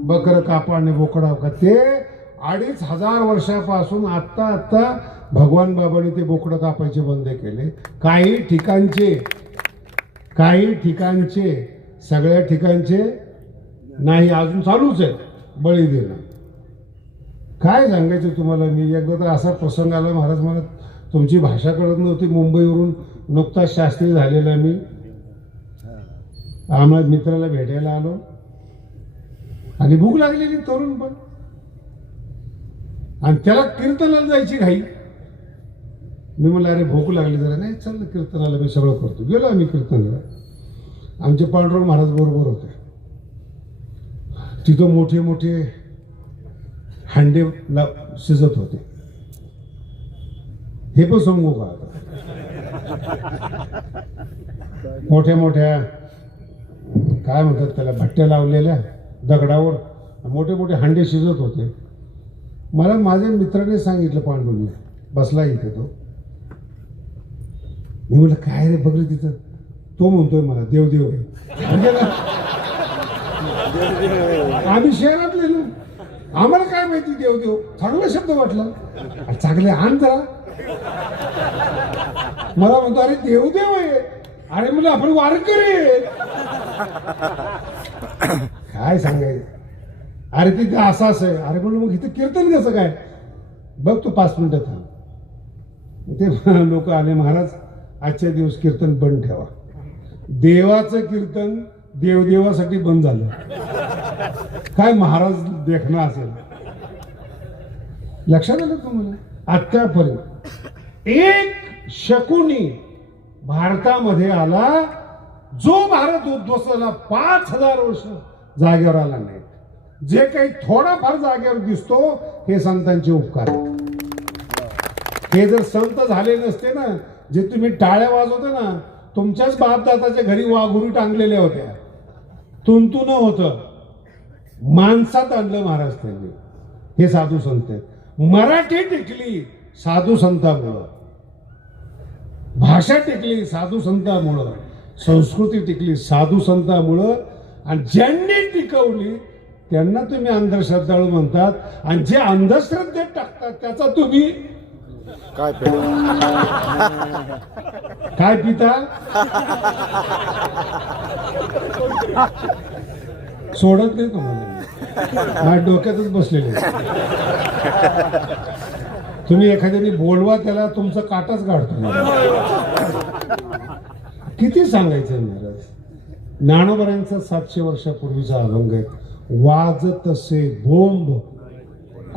बकर कापा आणि बोकडा का, ते 2500 वर्षापासून आता भगवान बाबांनी ते बोकडं कापायचे बंद केले. काही ठिकाणचे सगळ्या ठिकाणचे नाही, अजून चालूच आहे बळी देणं. काय सांगायचं तुम्हाला. मी एकदा तर असा प्रसंग आला, महाराज मला तुमची भाषा कळत नव्हती. मुंबईवरून नुकताच शास्त्री झालेला मी, आम्हाला मित्राला भेटायला आलो आणि भूक लागलेली तरुण पण, आणि त्याला कीर्तनाला जायची घाई. मी म्हणलं अरे भूक लागली जरा. नाही चाललं कीर्तनाला, मी सगळं करतो. गेलो आम्ही कीर्तनाला. आमचे पांडुरंग महाराज बरोबर होते. तिथं मोठे मोठे हांडे शिजत होते. हे पण सांगू का आता? मोठ्या मोठ्या काय म्हणतात त्याला, भट्ट्या लावलेल्या दगडावर मोठे मोठे हांडे शिजत होते. मला माझ्या मित्राने सांगितलं, पांडुरंग बसला इथे तो. मी म्हटलं काय रे बघ रे तिथं. तो म्हणतोय मला देवदेव आहे. आम्ही शहरातले ना, आम्हाला काय माहिती देवदेव. चांगला शब्द वाटला, चांगले आण जरा. मला म्हणतो अरे देवदेव आहे. अरे म्हणलं आपण वारकरी. काय सांगायचं. अरे तिथे असं आहे. अरे म्हणलं मग इथं कीर्तन कसं काय? बघ तू 5 मिनिटं थांब. ते लोक आले, महाराज आजच्या दिवस कीर्तन बंद ठेवा. देवाचं कीर्तन देवदेवासाठी बंद झालं. काय महाराज देखणं असेल. लक्षात आलं तुम्हाला? आतापर्यंत एक शकुनी भारतामध्ये आला, जो भारत उद्ध्वस्त झाला. 5000 वर्ष जागेवर आला नाही. जे काही थोडाफार जागेवर दिसतो हे संतांचे उपकार. हे जर संत झाले नसते ना, जे तुम्ही टाळ्या वाजवता ना, तुमच्याच बापदादाच्या घरी वाघुरी टांगलेल्या होत्या. तुंतुन होतं. माणसात आणलं महाराज त्यांनी. हे साधू संत आहेत. मराठी टिकली साधू संतांमुळं, भाषा टिकली साधू संतांमुळं, संस्कृती टिकली साधू संतांमुळं. आणि ज्यांनी टिकवली त्यांना तुम्ही अंधश्रद्धाळू म्हणतात, आणि जे अंधश्रद्धेत टाकतात त्याचा तुम्ही काय पिता. सोडत नाही तुम्हाला. माझ्या डोक्यातच बसलेले. तुम्ही एखाद्याने बोलवा त्याला, तुमचा काटाच काढतो. किती सांगायचं महाराज. ज्ञानोबऱ्यांचा 700 वर्षापूर्वीचा अभंग आहे. वाजत असे बोंब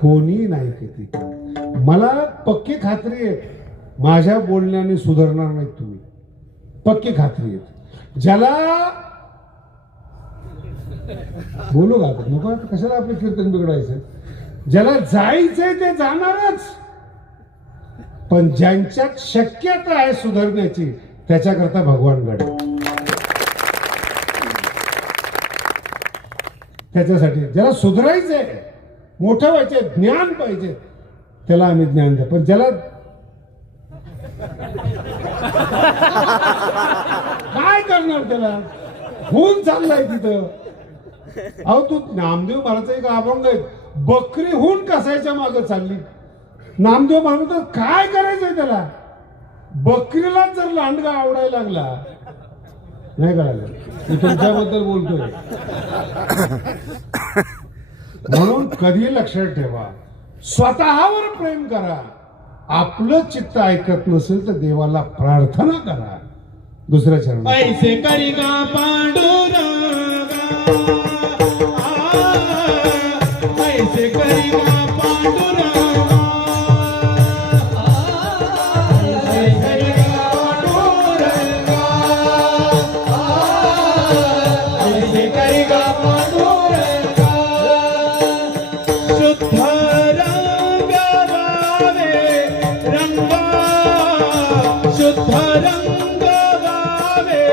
कोणी नाही किती. मला पक्की खात्री आहे माझ्या बोलण्याने सुधारणार नाही तुम्ही, पक्की खात्री आहे. ज्याला बोलू का आता? नको आता, कशाला आपले कीर्तन बिघडायचं. ज्याला जायचंय ते जाणारच, पण ज्यांच्यात शक्यता आहे सुधारण्याची त्याच्याकरता भगवान घडे. त्याच्यासाठी ज्याला सुधारायचंय, मोठं व्हायचंय, ज्ञान पाहिजे, त्याला आम्ही ज्ञान द्या. पण ज्याला काय करणार, त्याला होऊन चाललाय तिथं. अहो तू नामदेव महाराजचा एक अभंग आहे, बकरी होऊन कसायच्या मागे चालली. नामदेव महाराज काय करायचंय त्याला? बकरीला जर लांडगा आवडायला लागला, नाही कळालं, मी तुमच्याबद्दल बोलतोय. म्हणून कधी लक्षात ठेवा, स्वतःवर प्रेम करा. आपलं चित्त ऐकत नसेल तर देवाला प्रार्थना करा. दुसऱ्या चरण ऐसे करी गा पांडुरंगा, ऐसे करी गा पांडुरंगा, ऐसे करी गा पांडुरंगा, ऐसे करी गा पांडुरंगा. शुद्ध रंग वावे रंगा, शुद्ध रंग वावे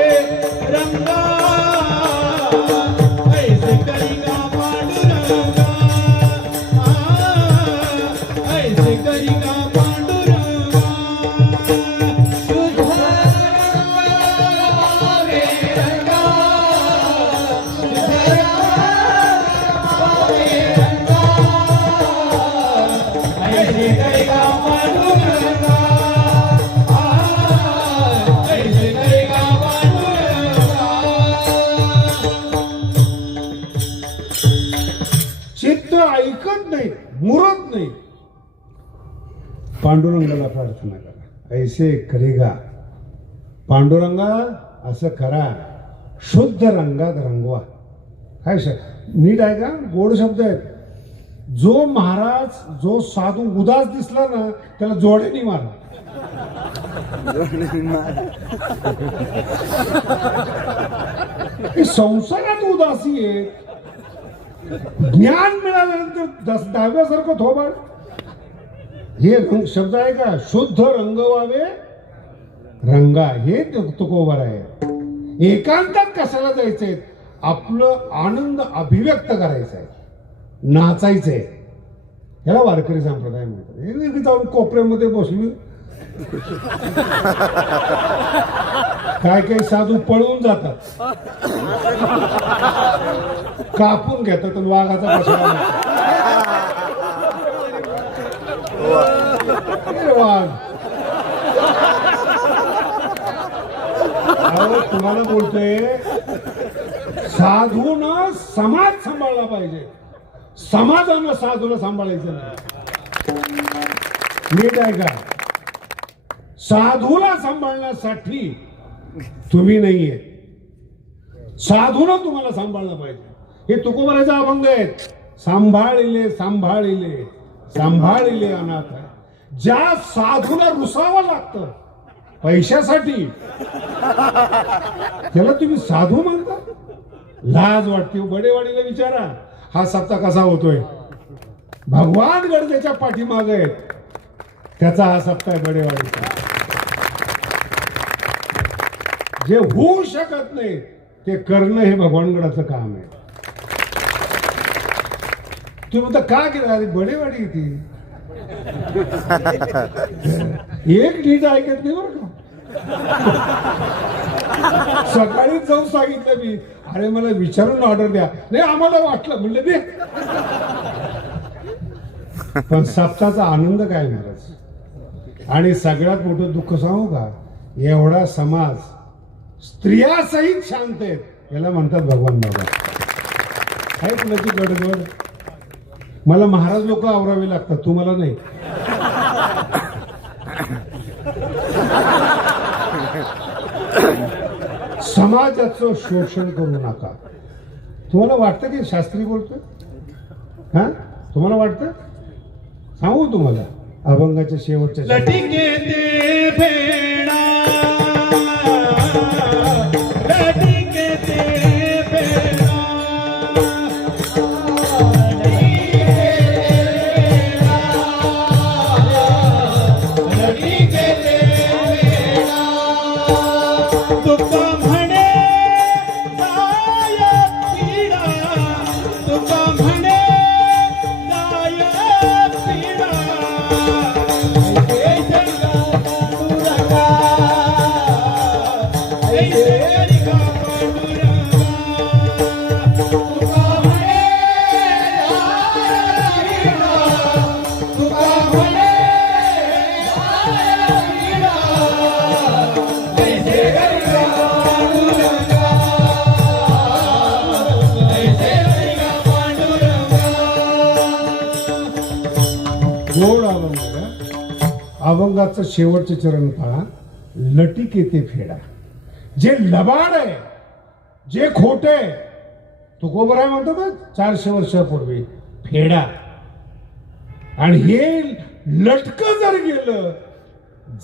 रंगा, ऐसे करी गा पांडुरंगा, ऐसे करी गा पांडुरंगा. शुद्ध रंग वावे रंगा, शुद्ध रंग वावे रंगा, ऐसे करी गा पांडुरंगा, ऐसे करी गा पांडुरंगा. चित्त ऐकत नाही, मुरत नाही. पांडुरंगाला प्रार्थना करा. ऐसे करेगा पांडुरंगा, असं करा, शुद्ध रंगात रंगवा. काय नीट आहे का? गोड शब्द आहेत. जो महाराज, जो साधू उदास दिसला ना, त्याला जोड्याने मारा. हे संसारात उदासी आहे. ज्ञान मिळाल्यानंतर दहाव्यासारखं थोबाड. हे शब्द आहे का? शुद्ध रंग व्हावे रंगा, हे तुकोबर आहे. एकांतात कशाला जायचंय? आपलं आनंद अभिव्यक्त करायचा आहे, नाचायचंय. याला वारकरी संप्रदाय म्हणतात. हे जाऊन कोपऱ्यामध्ये बसलो, काय काही साधू पळून जातात, कापून घेतात आणि वाघाचा बसवा. वाघ तुम्हाला बोलतोय, साधूनं समाज सांभाळला पाहिजे, समाजानं साधूला सांभाळायचं नाही. नीट आहे का? साधूला सांभाळण्यासाठी तुम्ही नाहीये, साधूनं तुम्हाला सांभाळलं पाहिजे. हे तुकोबराचा अभंग आहेत. सांभाळिले सांभाळिले सांभाळिले अनाथ आहे. ज्या साधूला रुसावं लागतं पैशासाठी, त्याला तुम्ही साधू म्हणता? लाज वाटते. बडेवाडीला विचारा हा सप्ताह कसा होतोय. भगवान गडद्याच्या पाठीमागे आहेत, त्याचा हा सप्ताह आहे बडेवाडीचा. जे होऊ शकत नाही ते करणं हे भगवानगडाचं काम आहे. तुम्ही म्हणता का केलं? अरे बडेवाडी ती एक नीट ऐकत नाही बरं का. सकाळीच जाऊन सांगितलं मी, अरे मला विचारून ऑर्डर द्या. नाही आम्हाला वाटलं, म्हणलं दे. पण सप्ताहाचा आनंद काय महाराज. आणि सगळ्यात मोठं दुःख सांगू का, एवढा समाज स्त्रिया सहित शांत आहेत, याला म्हणतात भगवान बाबा. आहे कुणाची गडबड. मला महाराज लोक आवरावे लागतात, तुम्हाला नाही. समाजाचं शोषण करू नका. तुम्हाला वाटतं की शास्त्री बोलतोय? हा, तुम्हाला वाटतं? सांगू तुम्हाला अभंगाच्या शेवटच्या लटिके ते फेडा, लटिके ते फेडा, लटिके ते फेडा, तुका म्हणे जाय पीडा, तुका म्हणे जाय पीडा, गोड अभंग. अभंगाचं शेवटचे चरण पहा. लटिके ते फेडा. जे लबाड आहे, जे खोट आहे, तुकोबराय म्हणतो ना 400 वर्षापूर्वी, फेडा. आणि हे लटक जर गेलं,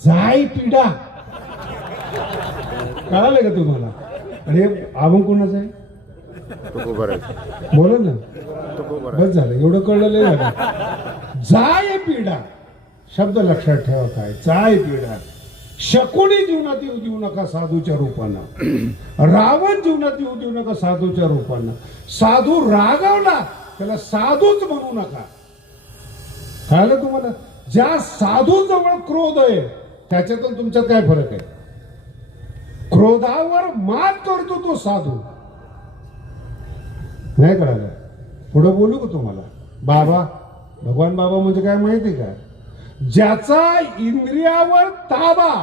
जाय पिढा. कळालं का तुम्हाला? आणि हे अभंग कोणाचं आहे? तुकोबर आहे. बोला ना. तुकोबर आहे. बस झालं, एवढं कळलं नाही झालं. जाय पिढा शब्द लक्षात ठेवा. काय जाय पिढा? शकुनी जीवनात येऊ देऊ नका साधूच्या रूपानं. रावण जीवनात येऊ देऊ नका साधूच्या रूपानं. साधू रागवला त्याला साधूच म्हणू नका. कळलं तुम्हाला? ज्या साधू जवळ क्रोध आहे त्याच्यातून तुमच्यात काय फरक आहे? क्रोधावर मात करतो तो साधू. नाही कळालं? पुढे बोलू का तुम्हाला? बाबा, भगवान बाबा म्हणजे काय माहिती का? ज्याचा इंद्रियावर ताबा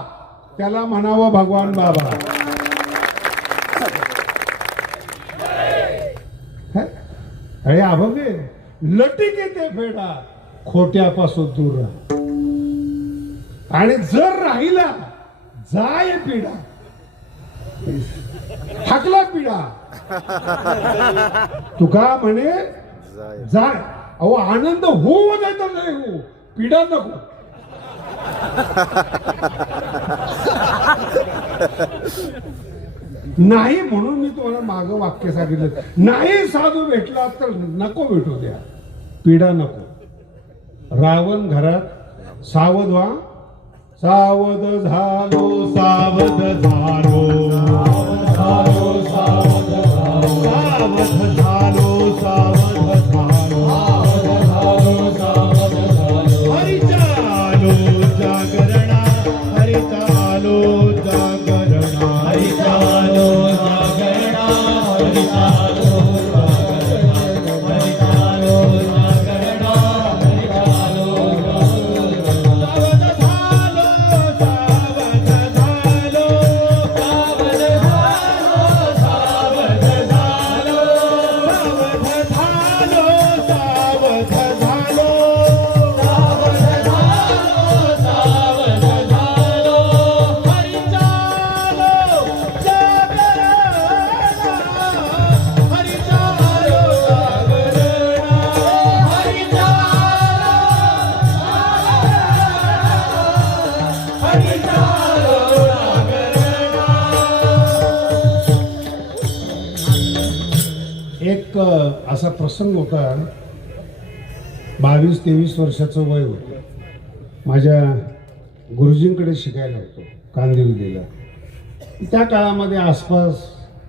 त्याला म्हणावं भगवान बाबा. अरे अभंग आहे. लटिके ते फेडा, खोट्यापासून दूर राहा. आणि जर राहिला जाय पिढा, हाकला पिढा. तुका म्हणे जाय. जाय. अहो आनंद होऊ नाही तर नाही हो, पिढा नको. नाही म्हणून मी तुम्हाला मागं वाक्य सांगितलं. नाही साधू भेटला तर नको भेटू द्या, पिढा नको. रावण घरात सावध व्हा. सावध झालो, सावध झालो, सावध झालो, सावध झालो, सावध झालो. हरी चालो जागरणा, हरी चालो जागरणा, हरी चालो जागरणा, हरी चालो जागरणा, हरी चालो जागरणा, हरी चालो जागरणा. सावध झालो, सावध झालो, सावध झालो, सावध झालो, सावध झालो, सावध झालो. हरी चालो जागरणा, हरी चालो जागरणा, हरी हरी चालो जागरणा. एक असा प्रसंग होता. 22-23 वर्षाचं वय होतं. माझ्या गुरुजींकडे शिकायला होतो कांदिवलीला. त्या काळामध्ये आसपास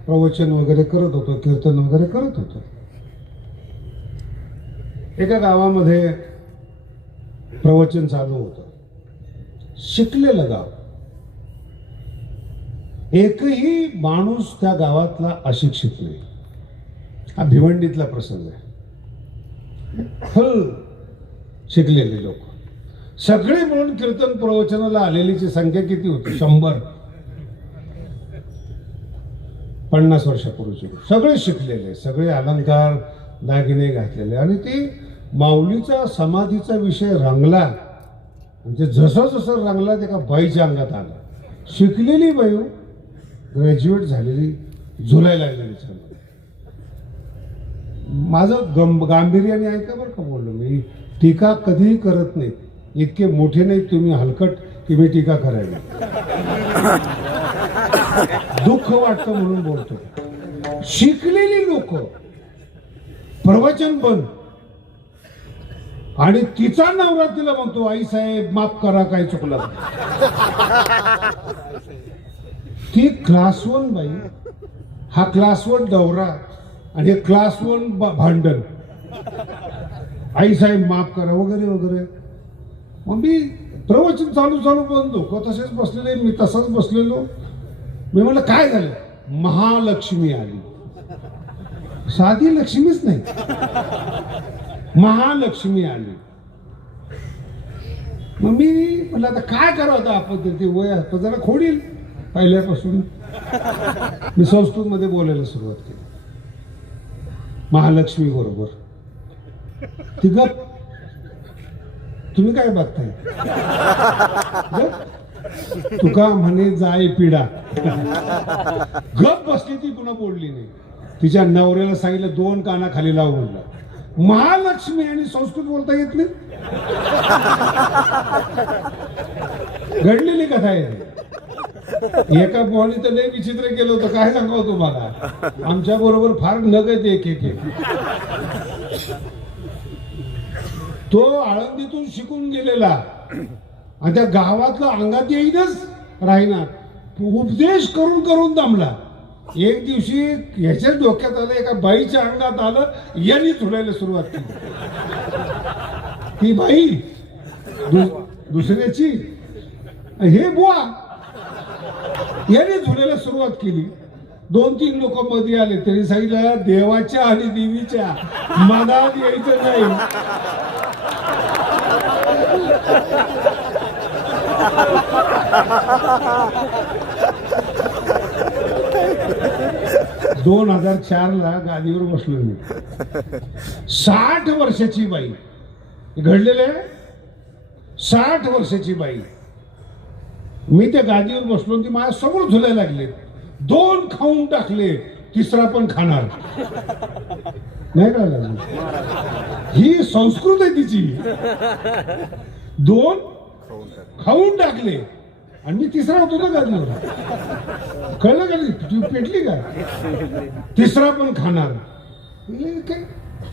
प्रवचन वगैरे करत होतो, कीर्तन वगैरे करत होतो. एका गावामध्ये प्रवचन चालू होतं. शिकलेलं गाव. एकही माणूस त्या गावातला अशिक्षित नाही. हा भिवंडीतला प्रसंग आहे. फुल शिकलेले लोक सगळे मिळून कीर्तन प्रवचनाला आलेलीची संख्या किती होती? 100. 50 वर्षापूर्वीची. सगळे शिकलेले, सगळे अलंकार दागिने घातलेले. आणि ती माऊलीचा समाधीचा विषय रंगला. म्हणजे जसं जसं रंगला ते का बाईच्या अंगात आला. शिकलेली बाई, ग्रॅज्युएट झालेली झुलायला लागलेली चालू. माझं गांभीर्याने ऐका बरं का बोललो मी. टीका कधीही करत नाही. इतके मोठे नाही तुम्ही हलकट की मी टीका करायला. दुःख वाटतं म्हणून बोलतो. शिकलेली लोक प्रवचन बंद आणि तिचा नवरा तिला म्हणतो आई साहेब माफ करा काय चुकलं. ती क्लास 1 बाई, हा क्लास 1 दौरा आणि हे क्लास 1 भांडण. आई साहेब माफ करा वगैरे वगैरे. मग मी प्रवचन चालू बंद लोक तसेच बसलेले, मी तसाच बसलेलो. मी म्हणलं काय झालं. महालक्ष्मी आली. साधी लक्ष्मीच नाही, महालक्ष्मी आली. मग मी म्हणलं आता काय करावं आता आपण. ते वय आपण जरा खोडील पहिल्यापासून. मी संस्कृत मध्ये बोलायला सुरुवात केली महालक्ष्मी बरोबर. ती गप. तुम्ही काय बघताय. तुका म्हणे जाय पिढा. गप बसली ती, पुन्हा बोलली नाही. तिच्या नवऱ्याला सांगितलं 2 काना खाली लावून म्हणलं. महालक्ष्मी आणि संस्कृत बोलता येत नाही. घडलेली कथा आहे. एका पोहाने तर लय विचित्र केलं होतं. काय सांगावं तुम्हाला. आमच्या बरोबर फार नगद एक तो आळंदीतून शिकून गेलेला आणि त्या गावातलं अंगात येईनच राहिनार. उपदेश करून करून दमला. एक दिवशी ह्याच्याच डोक्यात आलं, एका बाईच्या अंगात आलं. यांनी झुलायला सुरुवात केली. ती बाई दुसऱ्याची, हे बुवा यांनी झुलायला सुरुवात केली. 2-3 लोक मध्ये आले. त्यांनी सांगितलं देवाच्या आणि देवीच्या मनात यायचं नाही. दोन 2004 गादीवर बसलो मी. 60 वर्षाची बाई. घडलेले 60 वर्षाची बाई. मी त्या गादीवर बसलो, ती माझ्या समोर झुलायला लागले. 2 खाऊन टाकले, तिसरा पण खाणार नाही का. ही संस्कृत आहे तिची. 2 खाऊन टाकले आणि मी तिसरा होतो ना गादीवर. कळलं का. तू पेटली का. तिसरा पण खाणार. काय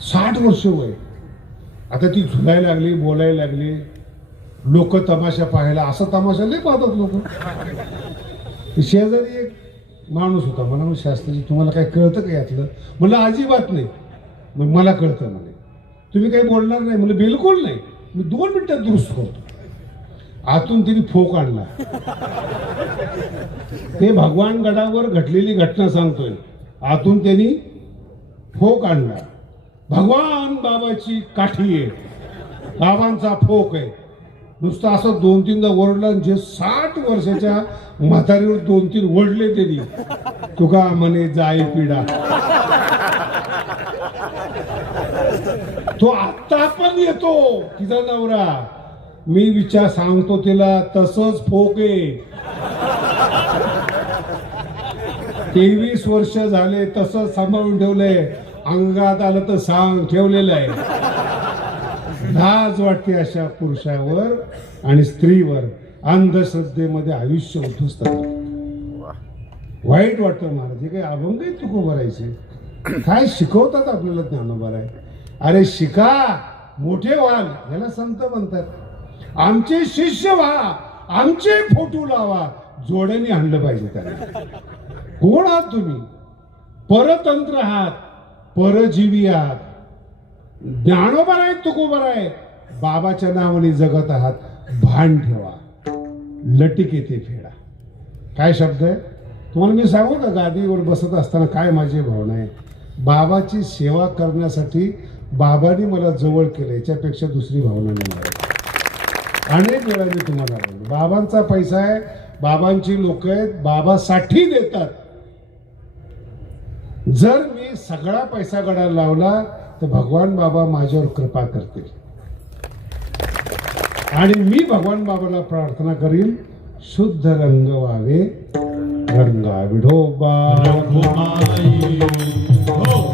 60 वर्ष वय. आता ती झुलायला लागली, बोलायला लागली. लोक तमाशा पाहायला. असा तमाशा लय पाहतात लोक. शेजारी एक माणूस होता. मला शास्त्री तुम्हाला काय कळतं का यातलं. म्हणलं अजिबात नाही. मग मला कळतं म्हणे. तुम्ही काही बोलणार नाही. म्हणलं बिलकुल नाही. मी 2 मिनिटात दुरुस्त करतो. आतून तिने फोक आणला. ते भगवान गडावर घडलेली घटना सांगतोय. आतून त्यांनी फोक आणला. भगवान बाबाची काठी आहे, बाबांचा फोक आहे. नुसतं असं 2-3दा ओरडला. जे 60 वर्षाच्या म्हातारीवर 2-3 ओढले त्यांनी. तुका म्हणे जाय पिढा. तो आत्ता पण येतो तिचा नवरा. मी विचार सांगतो तिला तसंच फोक आहे. 23 वर्ष झाले तसंच सांभाळून ठेवलंय. अंगात आलं तर सांग ठेवलेलं आहे. लाज वाटते अशा पुरुषावर आणि स्त्रीवर. अंधश्रद्धेमध्ये आयुष्य उद्ध्वस्त करतात. वाईट वाटतं महाराज. हे काही अभंग आहेत तुकोबारायचे. काय शिकवतात आपल्याला ज्ञानोबाराय. अरे शिका, मोठे व्हाल. याला संत म्हणतात. आमचे शिष्य व्हा, आमचे फोटो लावा. जोड्याने आणलं पाहिजे त्याला. कोण आहात तुम्ही. परतंत्र आहात, परजीवी आहात. ज्ञानोबा आहे, तुकोबा आहे. बाबाच्या नावाने जगत आहात. भान ठेवा. लटिक येते फेडा. काय शब्द आहे तुम्हाला मी सांगू का. गादीवर बसत असताना काय माझी भावना आहे. बाबाची सेवा करण्यासाठी बाबांनी मला जवळ केलं. याच्यापेक्षा दुसरी भावना नाही. अनेक वेळा मी तुम्हाला बोललो. बाबांचा पैसा आहे, बाबांची लोक आहेत, बाबासाठी देतात. जर मी सगळा पैसा गडाला लावला तर भगवान बाबा माझ्यावर कृपा करतील. आणि मी भगवान बाबाला प्रार्थना करीन शुद्ध रंग व्हावे, रंगा विढोबा रघुमाई हो